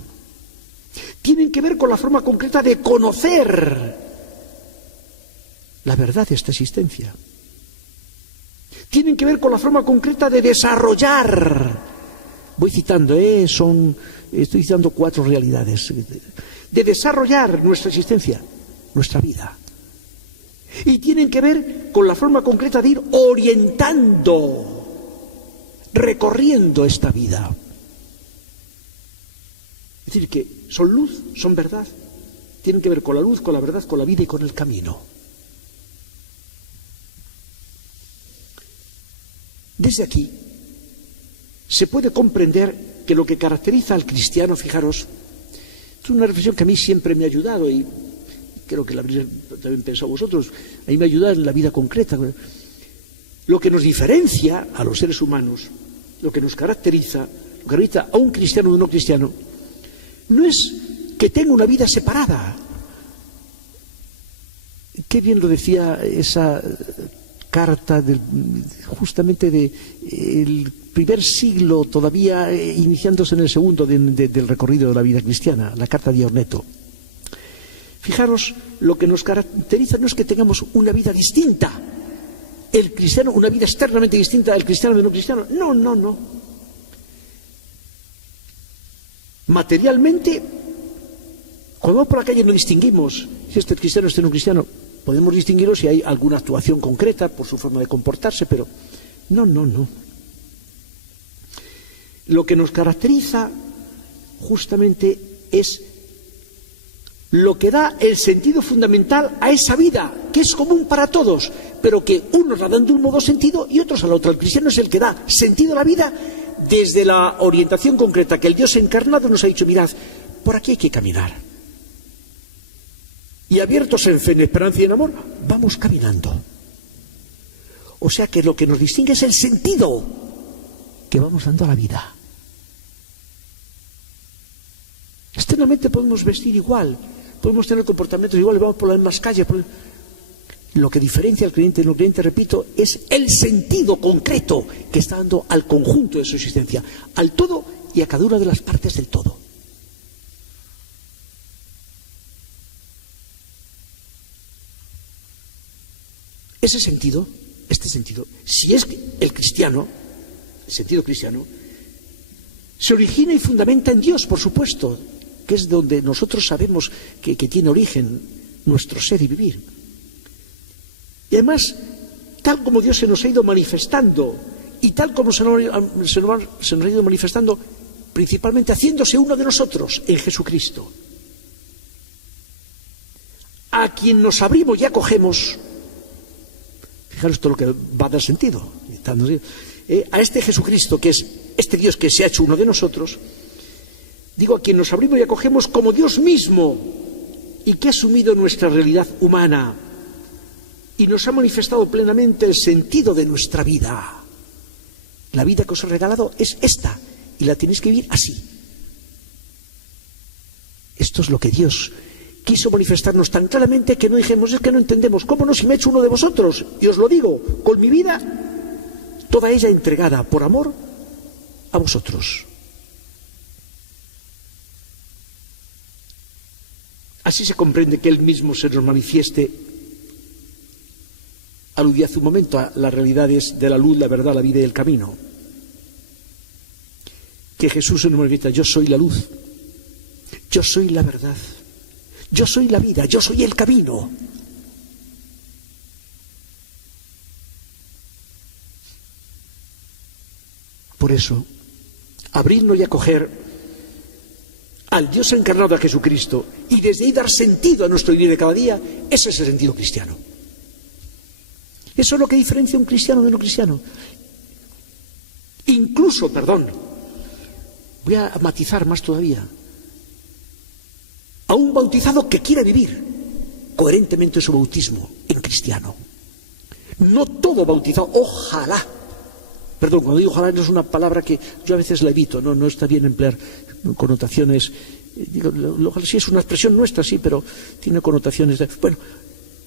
Tienen que ver con la forma concreta de conocer la verdad de esta existencia. Tienen que ver con la forma concreta de desarrollar. Voy citando, estoy citando 4 realidades. De desarrollar nuestra existencia, nuestra vida. Y tienen que ver con la forma concreta de ir orientando, recorriendo esta vida. Es decir, que son luz, son verdad, tienen que ver con la luz, con la verdad, con la vida y con el camino. Desde aquí se puede comprender que lo que caracteriza al cristiano, fijaros, es una reflexión que a mí siempre me ha ayudado y creo que la habréis también pensado vosotros, a mí me ha ayudado en la vida concreta. Lo que nos diferencia a los seres humanos, lo que nos caracteriza, lo que caracteriza a un cristiano de un no cristiano, no es que tenga una vida separada. Qué bien lo decía esa carta justamente del primer siglo, todavía iniciándose en el segundo del recorrido de la vida cristiana, la carta de Orneto. Fijaros, lo que nos caracteriza no es que tengamos una vida distinta, el cristiano, una vida externamente distinta del cristiano del no cristiano. No, no, no. Materialmente, cuando vamos por la calle no distinguimos si este es cristiano o este no cristiano. Podemos distinguirlo si hay alguna actuación concreta por su forma de comportarse, pero no, no, no. Lo que nos caracteriza justamente es lo que da el sentido fundamental a esa vida, que es común para todos, pero que unos la dan de un modo sentido y otros al otro. El cristiano es el que da sentido a la vida desde la orientación concreta que el Dios encarnado nos ha dicho: mirad, por aquí hay que caminar. Y abiertos en fe, en esperanza y en amor, vamos caminando. O sea que lo que nos distingue es el sentido que vamos dando a la vida. Externamente podemos vestir igual, podemos tener comportamientos iguales, vamos por las mismas calles. Lo que diferencia al creyente y no creyente, repito, es el sentido concreto que está dando al conjunto de su existencia, al todo y a cada una de las partes del todo. Ese sentido, este sentido, si es el cristiano, el sentido cristiano, se origina y fundamenta en Dios, por supuesto, que es donde nosotros sabemos que tiene origen nuestro ser y vivir. Y además, tal como Dios se nos ha ido manifestando, y tal como se nos ha ido manifestando, principalmente haciéndose uno de nosotros en Jesucristo, a quien nos abrimos y acogemos. Fijaros todo lo que va a dar sentido. A este Jesucristo, que es este Dios que se ha hecho uno de nosotros, digo, a quien nos abrimos y acogemos como Dios mismo y que ha asumido nuestra realidad humana y nos ha manifestado plenamente el sentido de nuestra vida. La vida que os he regalado es esta y la tenéis que vivir así. Esto es lo que Dios quiso manifestarnos tan claramente que no dijimos: es que no entendemos, ¿cómo no si me he hecho uno de vosotros? Y os lo digo, con mi vida, toda ella entregada por amor a vosotros. Así se comprende que Él mismo se nos manifieste. Aludí hace un momento a las realidades de la luz, la verdad, la vida y el camino. Que Jesús se nos manifiesta: yo soy la luz, yo soy la verdad, yo soy la vida, yo soy el camino. Por eso, abrirnos y acoger al Dios encarnado, a Jesucristo, y desde ahí dar sentido a nuestro vivir de cada día, ese es el sentido cristiano. Eso es lo que diferencia a un cristiano de un no cristiano. Incluso, voy a matizar más todavía, a un bautizado que quiere vivir coherentemente su bautismo en cristiano. No todo bautizado, ojalá. Cuando digo ojalá no es una palabra que yo a veces la evito, no está bien emplear connotaciones. Ojalá sí es una expresión nuestra, sí, pero tiene connotaciones de... Bueno,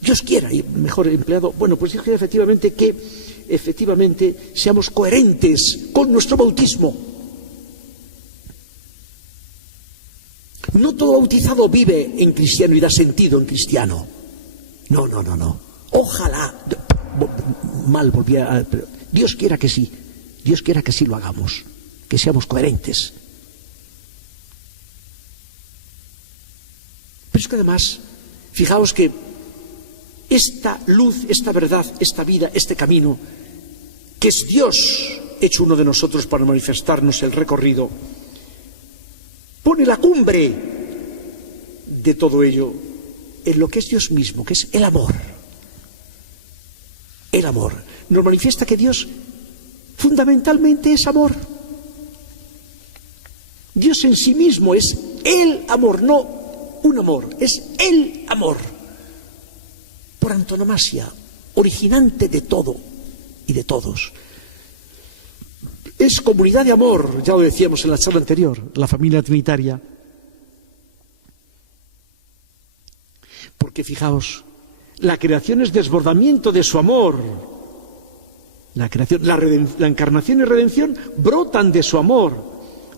Dios quiera, y mejor empleado, pues Dios quiera que efectivamente seamos coherentes con nuestro bautismo. No todo bautizado vive en cristiano y da sentido en cristiano. No. Ojalá, pero Dios quiera que sí. Dios quiera que sí lo hagamos, que seamos coherentes. Pero es que además, fijaos que esta luz, esta verdad, esta vida, este camino, que es Dios hecho uno de nosotros para manifestarnos el recorrido, pone la cumbre de todo ello en lo que es Dios mismo, que es el amor. El amor nos manifiesta que Dios fundamentalmente es amor. Dios en sí mismo es el amor, no un amor, es el amor. Por antonomasia, originante de todo y de todos. Es comunidad de amor, ya lo decíamos en la charla anterior, la familia trinitaria. Porque fijaos, la creación es desbordamiento de su amor. La creación, la encarnación y redención brotan de su amor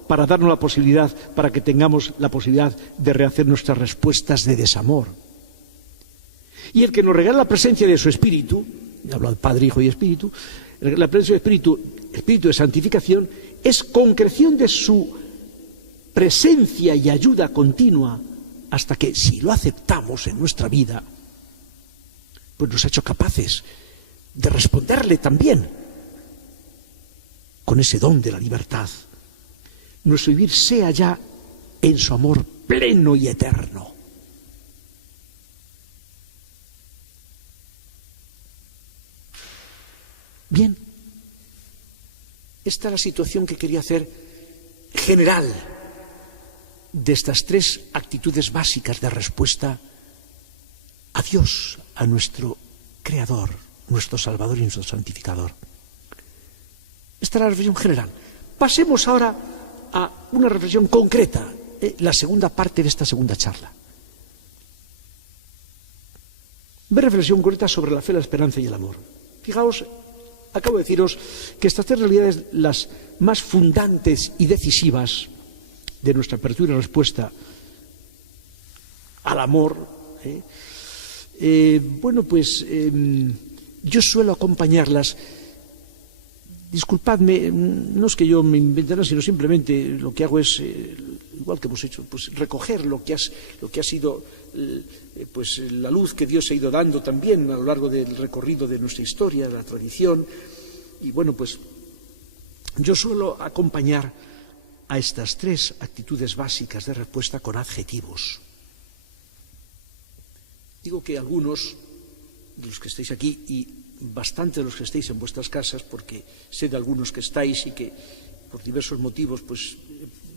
para darnos la posibilidad, para que tengamos la posibilidad de rehacer nuestras respuestas de desamor. Y el que nos regala la presencia de su Espíritu, hablo del Padre, Hijo y Espíritu, la presencia del Espíritu, Espíritu de santificación, es concreción de su presencia y ayuda continua hasta que, si lo aceptamos en nuestra vida, pues nos ha hecho capaces de responderle también con ese don de la libertad. Nuestro vivir sea ya en su amor pleno y eterno. Bien, esta es la situación que quería hacer general de estas tres actitudes básicas de respuesta a Dios, a nuestro Creador, nuestro Salvador y nuestro Santificador. Esta es la reflexión general. Pasemos ahora a una reflexión concreta, la segunda parte de esta segunda charla. Una reflexión concreta sobre la fe, la esperanza y el amor. Fijaos, acabo de deciros que estas tres realidades, las más fundantes y decisivas de nuestra apertura y respuesta al amor, yo suelo acompañarlas. Disculpadme, no es que yo me invente nada, sino simplemente lo que hago es, igual que hemos hecho, pues recoger lo que ha sido pues la luz que Dios ha ido dando también a lo largo del recorrido de nuestra historia, de la tradición. Y pues yo suelo acompañar a estas tres actitudes básicas de respuesta con adjetivos. Digo que algunos de los que estáis aquí y bastante de los que estáis en vuestras casas, porque sé de algunos que estáis y que por diversos motivos, pues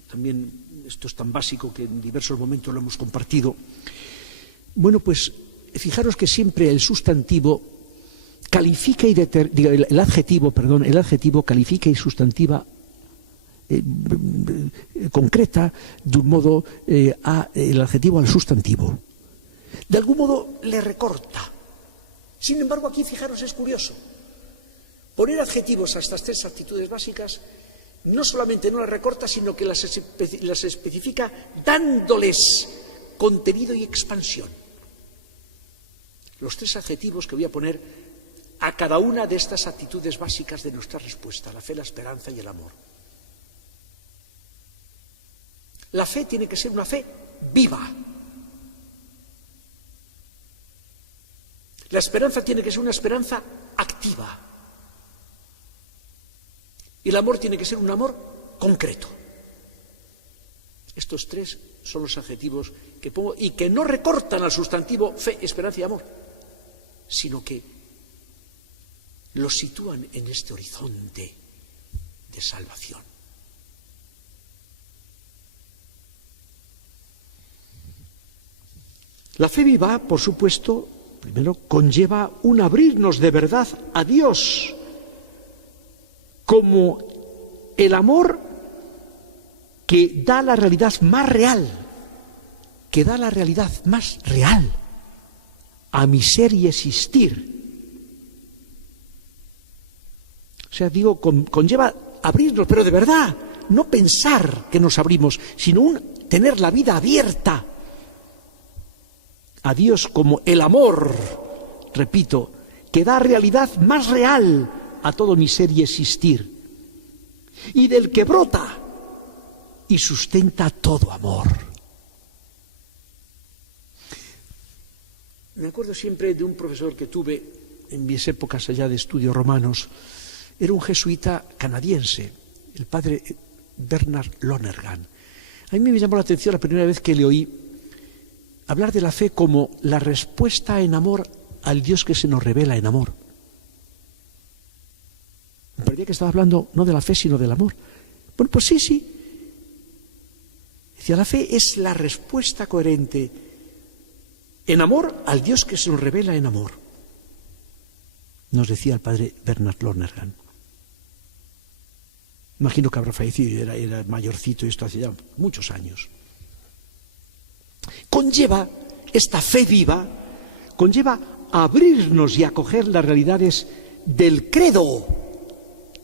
también esto es tan básico que en diversos momentos lo hemos compartido. Fijaros que siempre el sustantivo califica y el adjetivo califica y sustantiva concreta de un modo el adjetivo al sustantivo. De algún modo le recorta. Sin embargo, aquí, fijaros, es curioso. Poner adjetivos a estas tres actitudes básicas no solamente no las recorta, sino que las especifica dándoles contenido y expansión. Los tres adjetivos que voy a poner a cada una de estas actitudes básicas de nuestra respuesta, la fe, la esperanza y el amor. La fe tiene que ser una fe viva. La esperanza tiene que ser una esperanza activa. Y el amor tiene que ser un amor concreto. Estos tres son los adjetivos que pongo y que no recortan al sustantivo fe, esperanza y amor, sino que los sitúan en este horizonte de salvación. La fe viva, por supuesto, primero conlleva un abrirnos de verdad a Dios como el amor que da la realidad más real, que da la realidad más real a mi ser y existir. O sea, digo, conlleva abrirnos, pero de verdad, no pensar que nos abrimos, sino tener la vida abierta a Dios como el amor, repito, que da realidad más real a todo mi ser y existir, y del que brota y sustenta todo amor. Me acuerdo siempre de un profesor que tuve en mis épocas allá de estudios romanos. Era un jesuita canadiense, el padre Bernard Lonergan. A mí me llamó la atención la primera vez que le oí hablar de la fe como la respuesta en amor al Dios que se nos revela en amor. Me parecía que estaba hablando no de la fe, sino del amor. Bueno, pues sí. Decía, la fe es la respuesta coherente en amor al Dios que se nos revela en amor. Nos decía el padre Bernard Lonergan. Imagino que habrá fallecido, era mayorcito, y esto hace ya muchos años. Conlleva, esta fe viva, conlleva abrirnos y acoger las realidades del credo,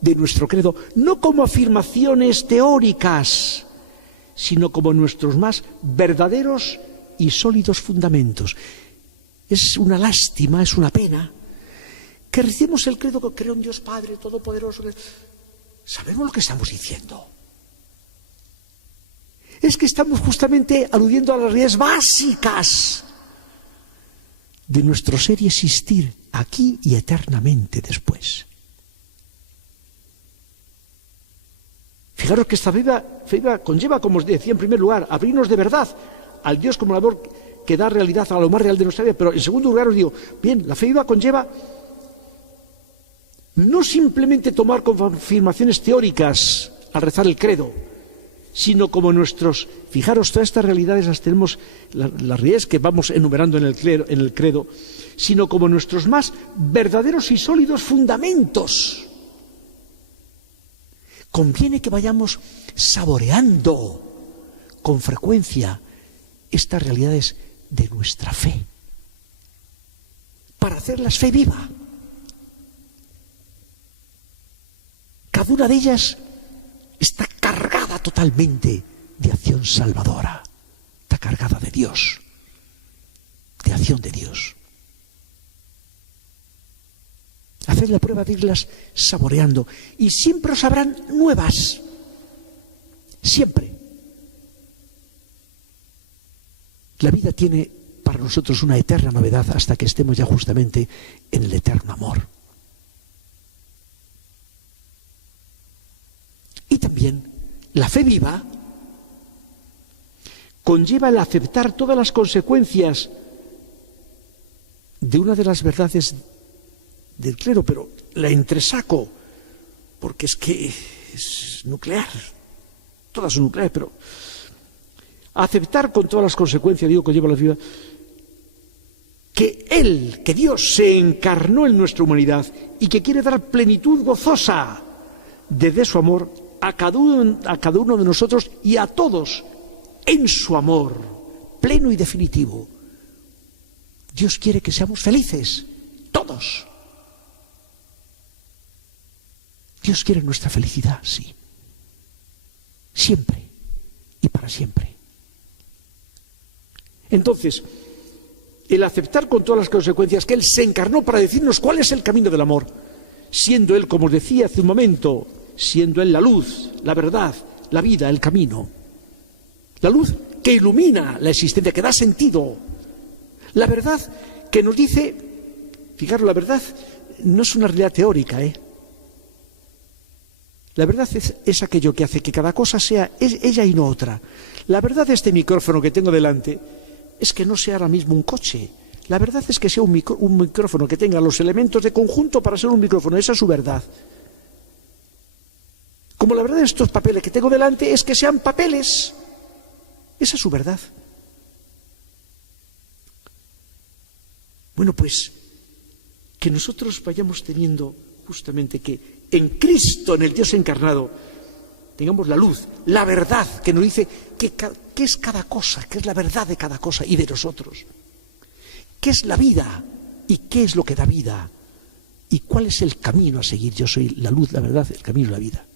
de nuestro credo, no como afirmaciones teóricas, sino como nuestros más verdaderos y sólidos fundamentos. Es una lástima, es una pena, que recibimos el credo que creo en Dios Padre Todopoderoso. ¿Sabemos lo que estamos diciendo? Es que estamos justamente aludiendo a las realidades básicas de nuestro ser y existir aquí y eternamente después. Fijaros que esta fe viva conlleva, como os decía en primer lugar, abrirnos de verdad al Dios como el amor que da realidad a lo más real de nuestra vida. Pero en segundo lugar os digo, bien, la fe viva conlleva no simplemente tomar confirmaciones teóricas al rezar el credo, sino como nuestros, fijaros, todas estas realidades las tenemos, las realidades que vamos enumerando en el credo, sino como nuestros más verdaderos y sólidos fundamentos. Conviene que vayamos saboreando con frecuencia estas realidades de nuestra fe, para hacerlas fe viva. Cada una de ellas está cargada totalmente de acción salvadora, está cargada de Dios, de acción de Dios. Haced la prueba de irlas saboreando y siempre os habrán nuevas, siempre. La vida tiene para nosotros una eterna novedad hasta que estemos ya justamente en el eterno amor. Y también la fe viva conlleva el aceptar todas las consecuencias de una de las verdades del clero, pero la entresaco, porque es que es nuclear, todas son nucleares, pero aceptar con todas las consecuencias, digo, conlleva la fe viva, que Dios se encarnó en nuestra humanidad y que quiere dar plenitud gozosa desde su amor a cada uno de nosotros y a todos en su amor pleno y definitivo. Dios quiere que seamos felices, todos. Dios quiere nuestra felicidad, sí. Siempre y para siempre. Entonces, el aceptar con todas las consecuencias que Él se encarnó para decirnos cuál es el camino del amor, siendo Él, como os decía hace un momento, siendo Él la luz, la verdad, la vida, el camino. La luz que ilumina la existencia, que da sentido. La verdad que nos dice, fijaros, la verdad no es una realidad teórica, La verdad es aquello que hace que cada cosa sea ella y no otra. La verdad de este micrófono que tengo delante es que no sea ahora mismo un coche. La verdad es que sea un micrófono que tenga los elementos de conjunto para ser un micrófono. Esa es su verdad. Como la verdad de estos papeles que tengo delante es que sean papeles. Esa es su verdad. Bueno, pues que nosotros vayamos teniendo justamente que en Cristo, en el Dios encarnado, tengamos la luz, la verdad, que nos dice qué es cada cosa, qué es la verdad de cada cosa y de nosotros. ¿Qué es la vida? ¿Y qué es lo que da vida? ¿Y cuál es el camino a seguir? Yo soy la luz, la verdad, el camino y la vida.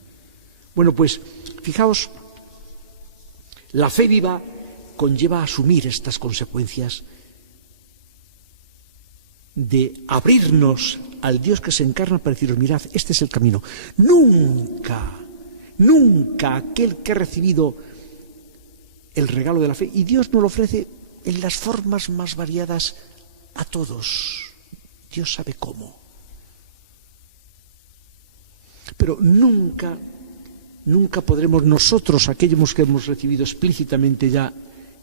Bueno, pues, fijaos, la fe viva conlleva a asumir estas consecuencias de abrirnos al Dios que se encarna para deciros, mirad, este es el camino. Nunca aquel que ha recibido el regalo de la fe, y Dios nos lo ofrece en las formas más variadas a todos. Dios sabe cómo. Pero nunca podremos nosotros, aquellos que hemos recibido explícitamente ya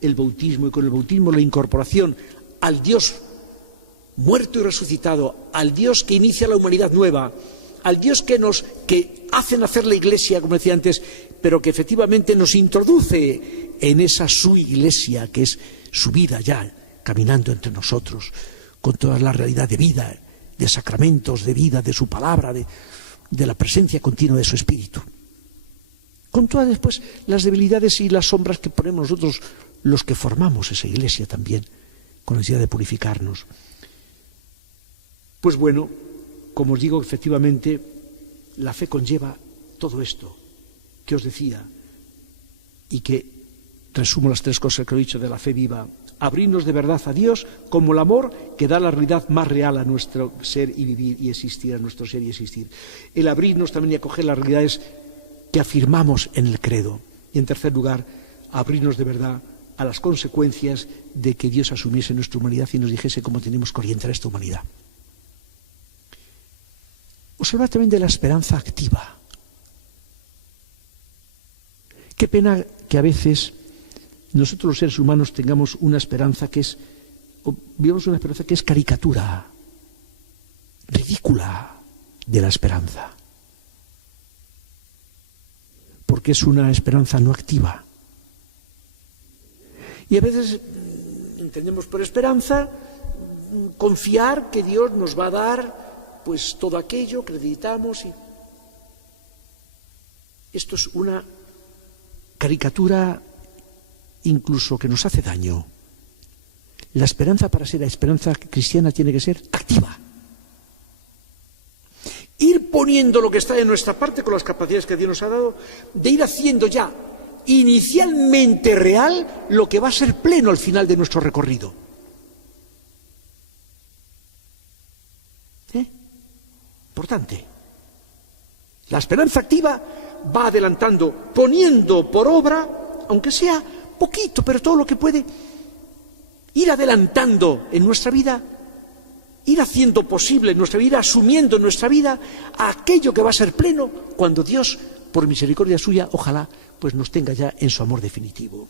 el bautismo y con el bautismo la incorporación al Dios muerto y resucitado, al Dios que inicia la humanidad nueva, al Dios que hace nacer la Iglesia, como decía antes, pero que efectivamente nos introduce en esa su Iglesia, que es su vida ya, caminando entre nosotros, con toda la realidad de vida, de sacramentos, de vida, de su palabra, de la presencia continua de su Espíritu. Con todas después las debilidades y las sombras que ponemos nosotros, los que formamos esa Iglesia también, con la necesidad de purificarnos. Pues bueno, como os digo, efectivamente, la fe conlleva todo esto que os decía y que resumo las tres cosas que he dicho de la fe viva. Abrirnos de verdad a Dios como el amor que da la realidad más real a nuestro ser y vivir y existir, a nuestro ser y existir. El abrirnos también y acoger las realidades que afirmamos en el credo. Y en tercer lugar, abrirnos de verdad a las consecuencias de que Dios asumiese nuestra humanidad y nos dijese cómo tenemos que orientar esta humanidad. Os hablaba también de la esperanza activa. Qué pena que a veces nosotros los seres humanos tengamos una esperanza que es, o vivamos una esperanza que es caricatura, ridícula de la esperanza. Porque es una esperanza no activa. Y a veces entendemos por esperanza confiar que Dios nos va a dar pues todo aquello que necesitamos. Esto es una caricatura incluso que nos hace daño. La esperanza, para ser la esperanza cristiana, tiene que ser activa. Ir poniendo lo que está de nuestra parte con las capacidades que Dios nos ha dado, de ir haciendo ya inicialmente real lo que va a ser pleno al final de nuestro recorrido. Importante. La esperanza activa va adelantando, poniendo por obra, aunque sea poquito, pero todo lo que puede, ir adelantando en nuestra vida, ir haciendo posible en nuestra vida, asumiendo en nuestra vida aquello que va a ser pleno cuando Dios, por misericordia suya, ojalá, pues nos tenga ya en su amor definitivo.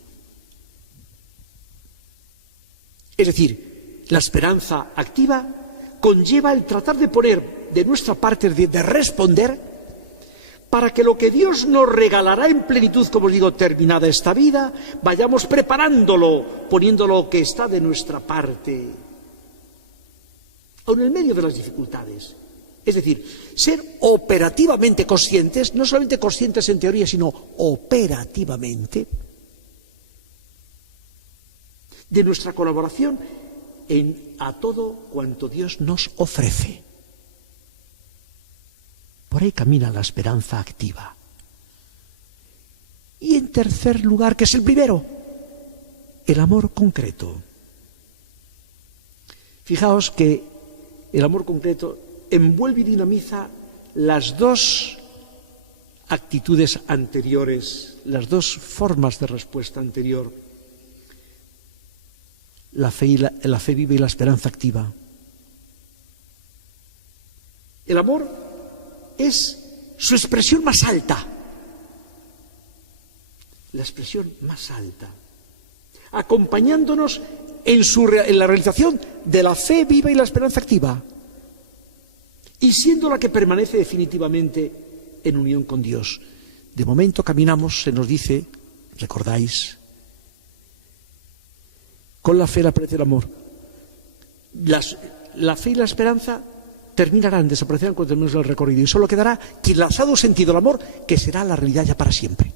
Es decir, la esperanza activa conlleva el tratar de poner de nuestra parte, de responder, para que lo que Dios nos regalará en plenitud, como os digo, terminada esta vida, vayamos preparándolo, poniendo lo que está de nuestra parte, aun en medio de las dificultades. Es decir, ser operativamente conscientes, no solamente conscientes en teoría, sino operativamente, de nuestra colaboración a todo cuanto Dios nos ofrece. Por ahí camina la esperanza activa. Y en tercer lugar, que es el primero, el amor concreto. Fijaos que el amor concreto envuelve y dinamiza las dos actitudes anteriores, las dos formas de respuesta anterior, la fe viva y la esperanza activa. El amor es su expresión más alta. La expresión más alta. Acompañándonos en la realización de la fe viva y la esperanza activa. Y siendo la que permanece definitivamente en unión con Dios. De momento caminamos, se nos dice, recordáis, con la fe, la esperanza y el amor. La fe y la esperanza terminarán, desaparecerán cuando terminemos el recorrido, y solo quedará quien las ha dado sentido al amor, que será la realidad ya para siempre.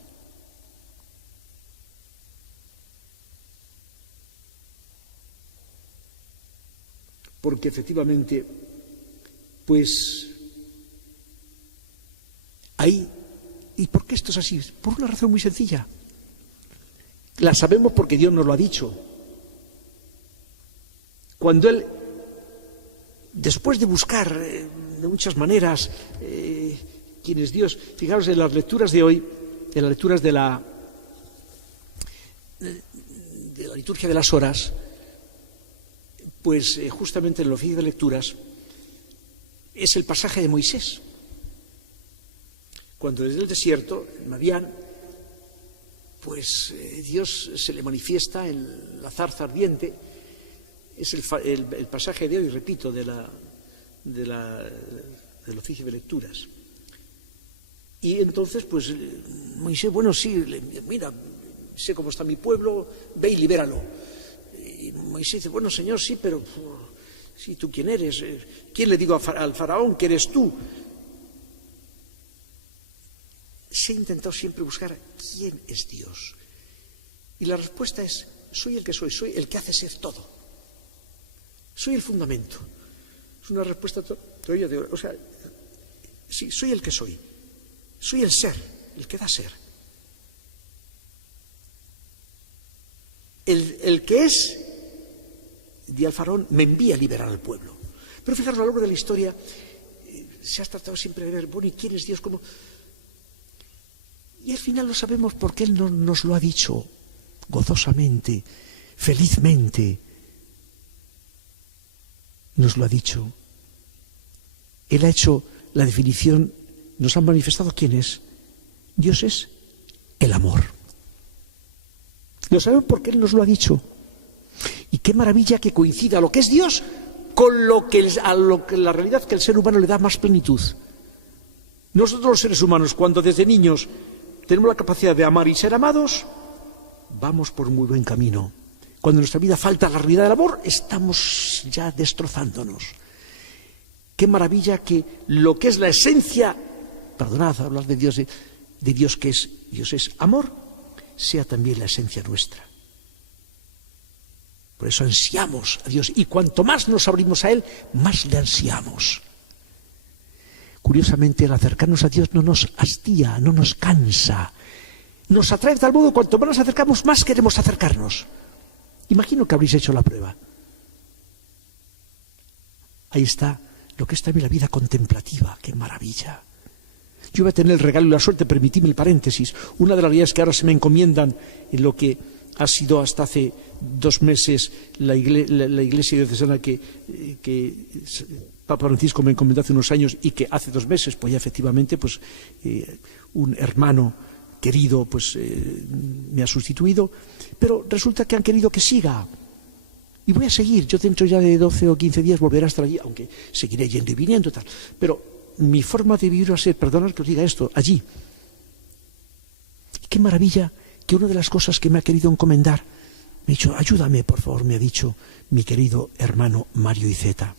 Porque efectivamente, pues, ahí, ¿y por qué esto es así? Por una razón muy sencilla. La sabemos porque Dios nos lo ha dicho. Cuando Él, después de buscar de muchas maneras quién es Dios, fijaros en las lecturas de hoy, en las lecturas de la liturgia de las horas, pues justamente en el oficio de lecturas es el pasaje de Moisés, cuando desde el desierto, en Madián, pues Dios se le manifiesta en la zarza ardiente. Es el pasaje de hoy, repito, del oficio de lecturas. Y entonces, pues, Moisés, bueno, sí, mira, sé cómo está mi pueblo, ve y libéralo. Y Moisés dice, bueno, Señor, sí, pero sí, ¿tú quién eres? ¿Quién le digo al faraón que eres tú? Se ha intentado siempre buscar quién es Dios. Y la respuesta es, soy el que soy el que hace ser todo. Soy el fundamento. Es una respuesta, o sea, sí, soy el que soy. Soy el ser, el que da ser. El que es, di al faraón, me envía a liberar al pueblo. Pero fijaros, a lo largo de la historia se ha tratado siempre de ver, bueno, ¿y quién es Dios? ¿Cómo? Y al final lo sabemos porque Él nos lo ha dicho gozosamente, felizmente. Nos lo ha dicho. Él ha hecho la definición, nos ha manifestado quién es. Dios es el amor. Lo sabemos porque Él nos lo ha dicho. Y qué maravilla que coincida lo que es Dios con a lo que la realidad que el ser humano le da más plenitud. Nosotros los seres humanos, cuando desde niños tenemos la capacidad de amar y ser amados, vamos por muy buen camino. Cuando en nuestra vida falta la realidad del amor, estamos ya destrozándonos. Qué maravilla que lo que es la esencia, perdonad hablar de Dios que es, Dios es amor, sea también la esencia nuestra. Por eso ansiamos a Dios, y cuanto más nos abrimos a Él, más le ansiamos. Curiosamente, el acercarnos a Dios no nos hastía, no nos cansa. Nos atrae de tal modo, cuanto más nos acercamos, más queremos acercarnos. Imagino que habréis hecho la prueba. Ahí está lo que es también la vida contemplativa. ¡Qué maravilla! Yo voy a tener el regalo y la suerte, permitidme el paréntesis. Una de las realidades que ahora se me encomiendan en lo que ha sido hasta hace 2 meses la Iglesia diocesana que Papa Francisco me encomendó hace unos años, y que hace 2 meses, pues ya efectivamente, pues un hermano querido, pues me ha sustituido, pero resulta que han querido que siga. Y voy a seguir. Yo dentro ya de 12 o 15 días volveré a estar allí, aunque seguiré yendo y viniendo y tal. Pero mi forma de vivir va a ser, perdonad que os diga esto, allí. Y qué maravilla que una de las cosas que me ha querido encomendar, me ha dicho, ayúdame, por favor, me ha dicho mi querido hermano Mario Iceta,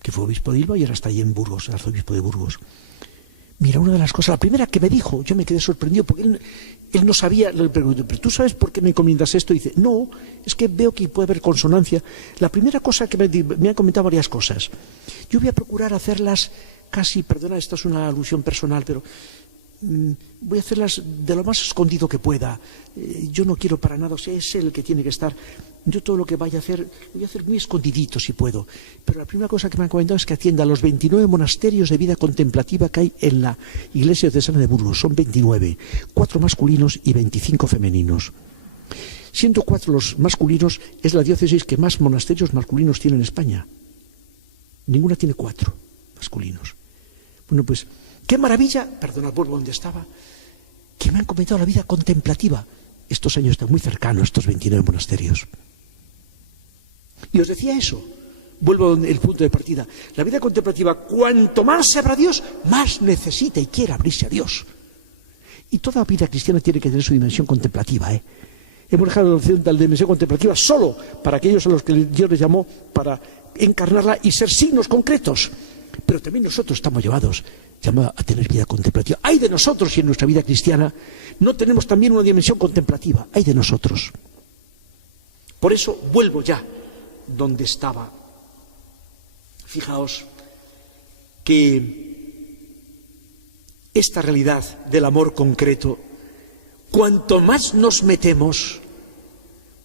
que fue obispo de Bilbao y ahora está allí en Burgos, el arzobispo de Burgos. Mira, una de las cosas, la primera que me dijo, yo me quedé sorprendido porque él no sabía, le pregunté, ¿pero tú sabes por qué me encomiendas esto? Y dice, no, es que veo que puede haber consonancia. La primera cosa que me han comentado varias cosas. Yo voy a procurar hacerlas casi, perdona, esta es una alusión personal, pero voy a hacerlas de lo más escondido que pueda. Yo no quiero para nada, o sea, es él el que tiene que estar. Yo todo lo que vaya a hacer, lo voy a hacer muy escondidito si puedo. Pero la primera cosa que me han comentado es que atienda a los 29 monasterios de vida contemplativa que hay en la Iglesia diocesana de Burgos. Son 29, 4 masculinos y 25 femeninos. Siendo 4 los masculinos, es la diócesis que más monasterios masculinos tiene en España. Ninguna tiene 4 masculinos. Bueno, pues Qué maravilla, perdonad, vuelvo donde estaba, que me han comentado la vida contemplativa. Estos años están muy cercanos, estos 29 monasterios. Y os decía eso, vuelvo al punto de partida. La vida contemplativa, cuanto más se abra a Dios, más necesita y quiere abrirse a Dios. Y toda vida cristiana tiene que tener su dimensión contemplativa, Hemos dejado la dimensión contemplativa solo para aquellos a los que Dios les llamó para encarnarla y ser signos concretos. Pero también nosotros estamos llamados a tener vida contemplativa. Hay de nosotros si en nuestra vida cristiana no tenemos también una dimensión contemplativa. Hay de nosotros. Por eso vuelvo ya donde estaba. Fijaos que esta realidad del amor concreto, cuanto más nos metemos,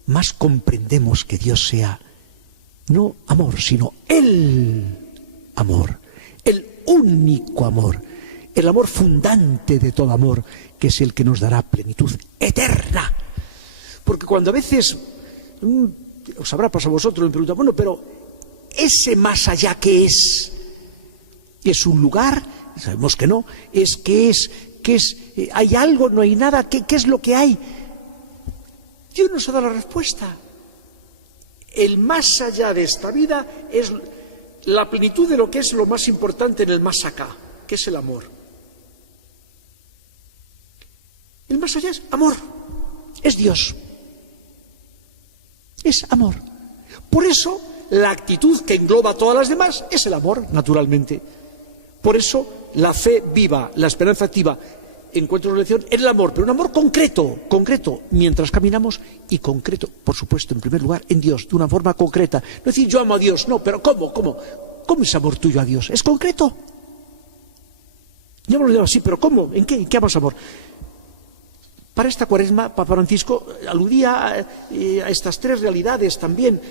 más comprendemos que Dios sea no amor, sino el amor, el único amor, el amor fundante de todo amor, que es el que nos dará plenitud eterna. Porque cuando a veces os habrá pasado a vosotros, me preguntan, bueno, pero ese más allá, ¿qué es? ¿Es un lugar? Sabemos que no. ¿Hay algo? ¿No hay nada? ¿Qué es lo que hay? Dios nos ha dado la respuesta. El más allá de esta vida es la plenitud de lo que es lo más importante en el más acá, que es el amor. El más allá es amor, es Dios, es amor. Por eso la actitud que engloba a todas las demás es el amor, naturalmente. Por eso la fe viva, la esperanza activa, encuentro una lección en el amor, pero un amor concreto, mientras caminamos, y concreto, por supuesto, en primer lugar, en Dios, de una forma concreta. No decir yo amo a Dios, no, pero ¿cómo es amor tuyo a Dios? ¿Es concreto? Yo me lo digo así, pero ¿cómo? ¿En qué amas amor? Para esta Cuaresma, Papa Francisco aludía a estas tres realidades también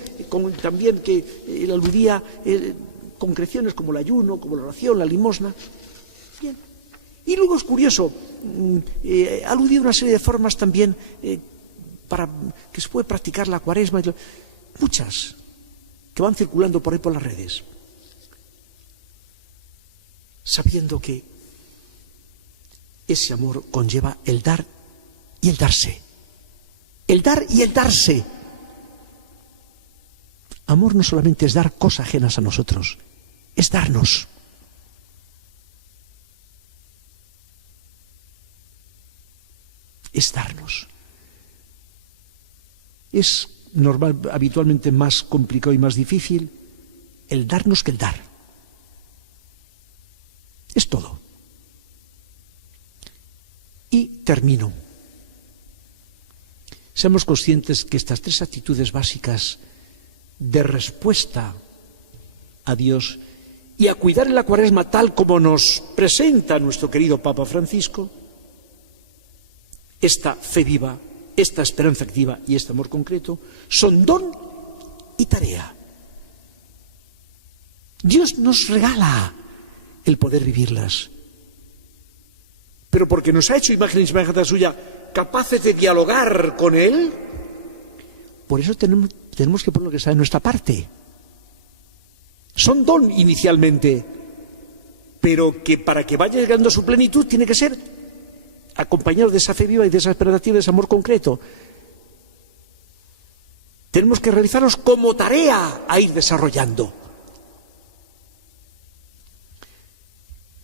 que él aludía concreciones como el ayuno, como la oración, la limosna. Bien. Y luego es curioso, aludía a una serie de formas también para que se puede practicar la Cuaresma, muchas que van circulando por ahí por las redes, sabiendo que ese amor conlleva el dar y el darse. El dar y el darse. Amor no solamente es dar cosas ajenas a nosotros, es darnos. Es darnos. Es habitualmente más complicado y más difícil el darnos que el dar. Es todo. Y termino. Seamos conscientes que estas tres actitudes básicas de respuesta a Dios y a cuidar en la Cuaresma tal como nos presenta nuestro querido Papa Francisco, esta fe viva, esta esperanza activa y este amor concreto, son don y tarea. Dios nos regala el poder vivirlas, pero porque nos ha hecho imagen y semejanza suya, capaces de dialogar con Él, por eso tenemos que poner lo que está de nuestra parte. Son don inicialmente, pero que para que vaya llegando a su plenitud tiene que ser acompañado de esa fe viva y de esa esperanza activa, de ese amor concreto. Tenemos que realizarlos como tarea a ir desarrollando.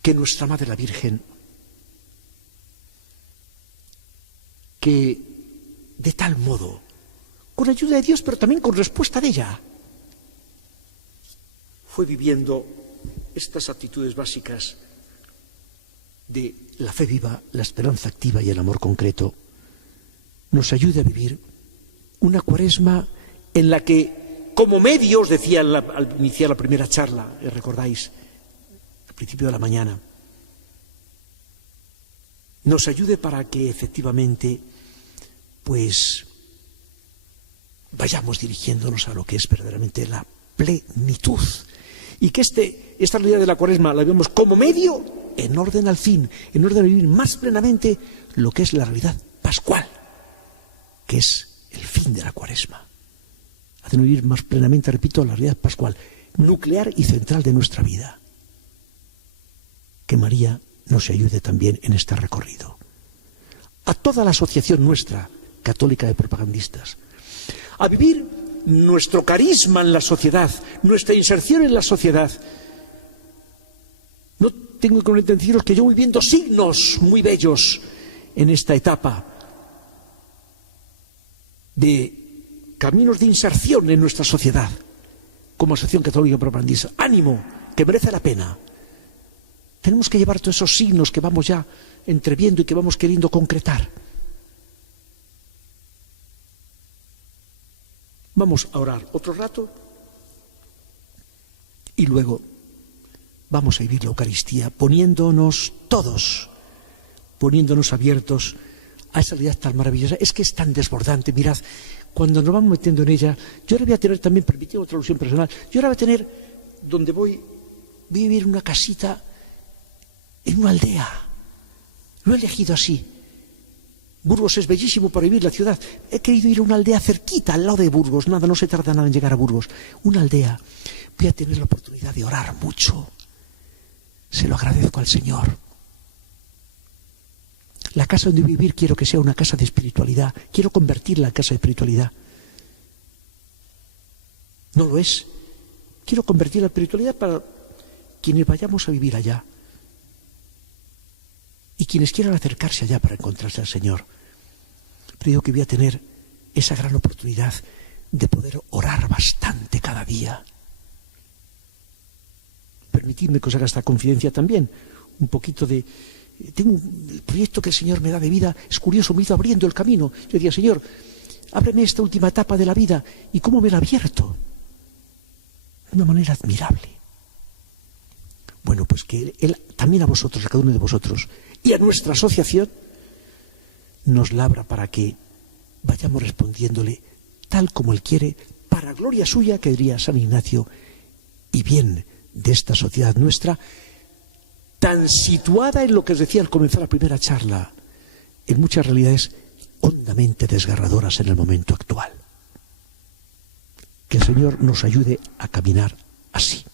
Que nuestra Madre la Virgen, que de tal modo, con ayuda de Dios, pero también con respuesta de ella, fue viviendo estas actitudes básicas de la fe viva, la esperanza activa y el amor concreto, nos ayude a vivir una Cuaresma en la que, como medio, os decía al iniciar la primera charla, recordáis, al principio de la mañana, nos ayude para que efectivamente, pues, vayamos dirigiéndonos a lo que es verdaderamente la plenitud. Y que esta realidad de la Cuaresma la vemos como medio en orden al fin, en orden a vivir más plenamente lo que es la realidad pascual, que es el fin de la Cuaresma. Hacen vivir más plenamente, repito, la realidad pascual, nuclear y central de nuestra vida. Que María nos ayude también en este recorrido. A toda la asociación nuestra, católica de propagandistas, a vivir nuestro carisma en la sociedad, nuestra inserción en la sociedad. No tengo con intención deciros que yo voy viendo signos muy bellos en esta etapa de caminos de inserción en nuestra sociedad como asociación católica propagandista. ¡Ánimo! Que merece la pena. Tenemos que llevar todos esos signos que vamos ya entreviendo y que vamos queriendo concretar. Vamos a orar otro rato y luego vamos a vivir la Eucaristía poniéndonos todos, poniéndonos abiertos a esa realidad tan maravillosa. Es que es tan desbordante, mirad, cuando nos vamos metiendo en ella. Yo ahora voy a tener también, permitid otra alusión personal, yo ahora voy a tener, donde voy a vivir en una casita, en una aldea. Lo he elegido así. Burgos es bellísimo para vivir, la ciudad. He querido ir a una aldea cerquita, al lado de Burgos. Nada, no se tarda nada en llegar a Burgos. Una aldea. Voy a tener la oportunidad de orar mucho. Se lo agradezco al Señor. La casa donde vivir quiero que sea una casa de espiritualidad. Quiero convertirla en casa de espiritualidad. No lo es. Quiero convertir la espiritualidad para quienes vayamos a vivir allá. Y quienes quieran acercarse allá para encontrarse al Señor. Pero digo que voy a tener esa gran oportunidad de poder orar bastante cada día. Permitidme que os haga esta confidencia también. Un poquito de... Tengo el proyecto que el Señor me da de vida, es curioso, me ha ido abriendo el camino. Yo decía, Señor, ábreme esta última etapa de la vida. ¿Y cómo me la ha abierto? De una manera admirable. Bueno, pues que Él también a vosotros, a cada uno de vosotros, y a nuestra asociación, nos labra para que vayamos respondiéndole tal como Él quiere, para gloria suya, que diría San Ignacio, y bien de esta sociedad nuestra, tan situada en lo que os decía al comenzar la primera charla, en muchas realidades hondamente desgarradoras en el momento actual. Que el Señor nos ayude a caminar así.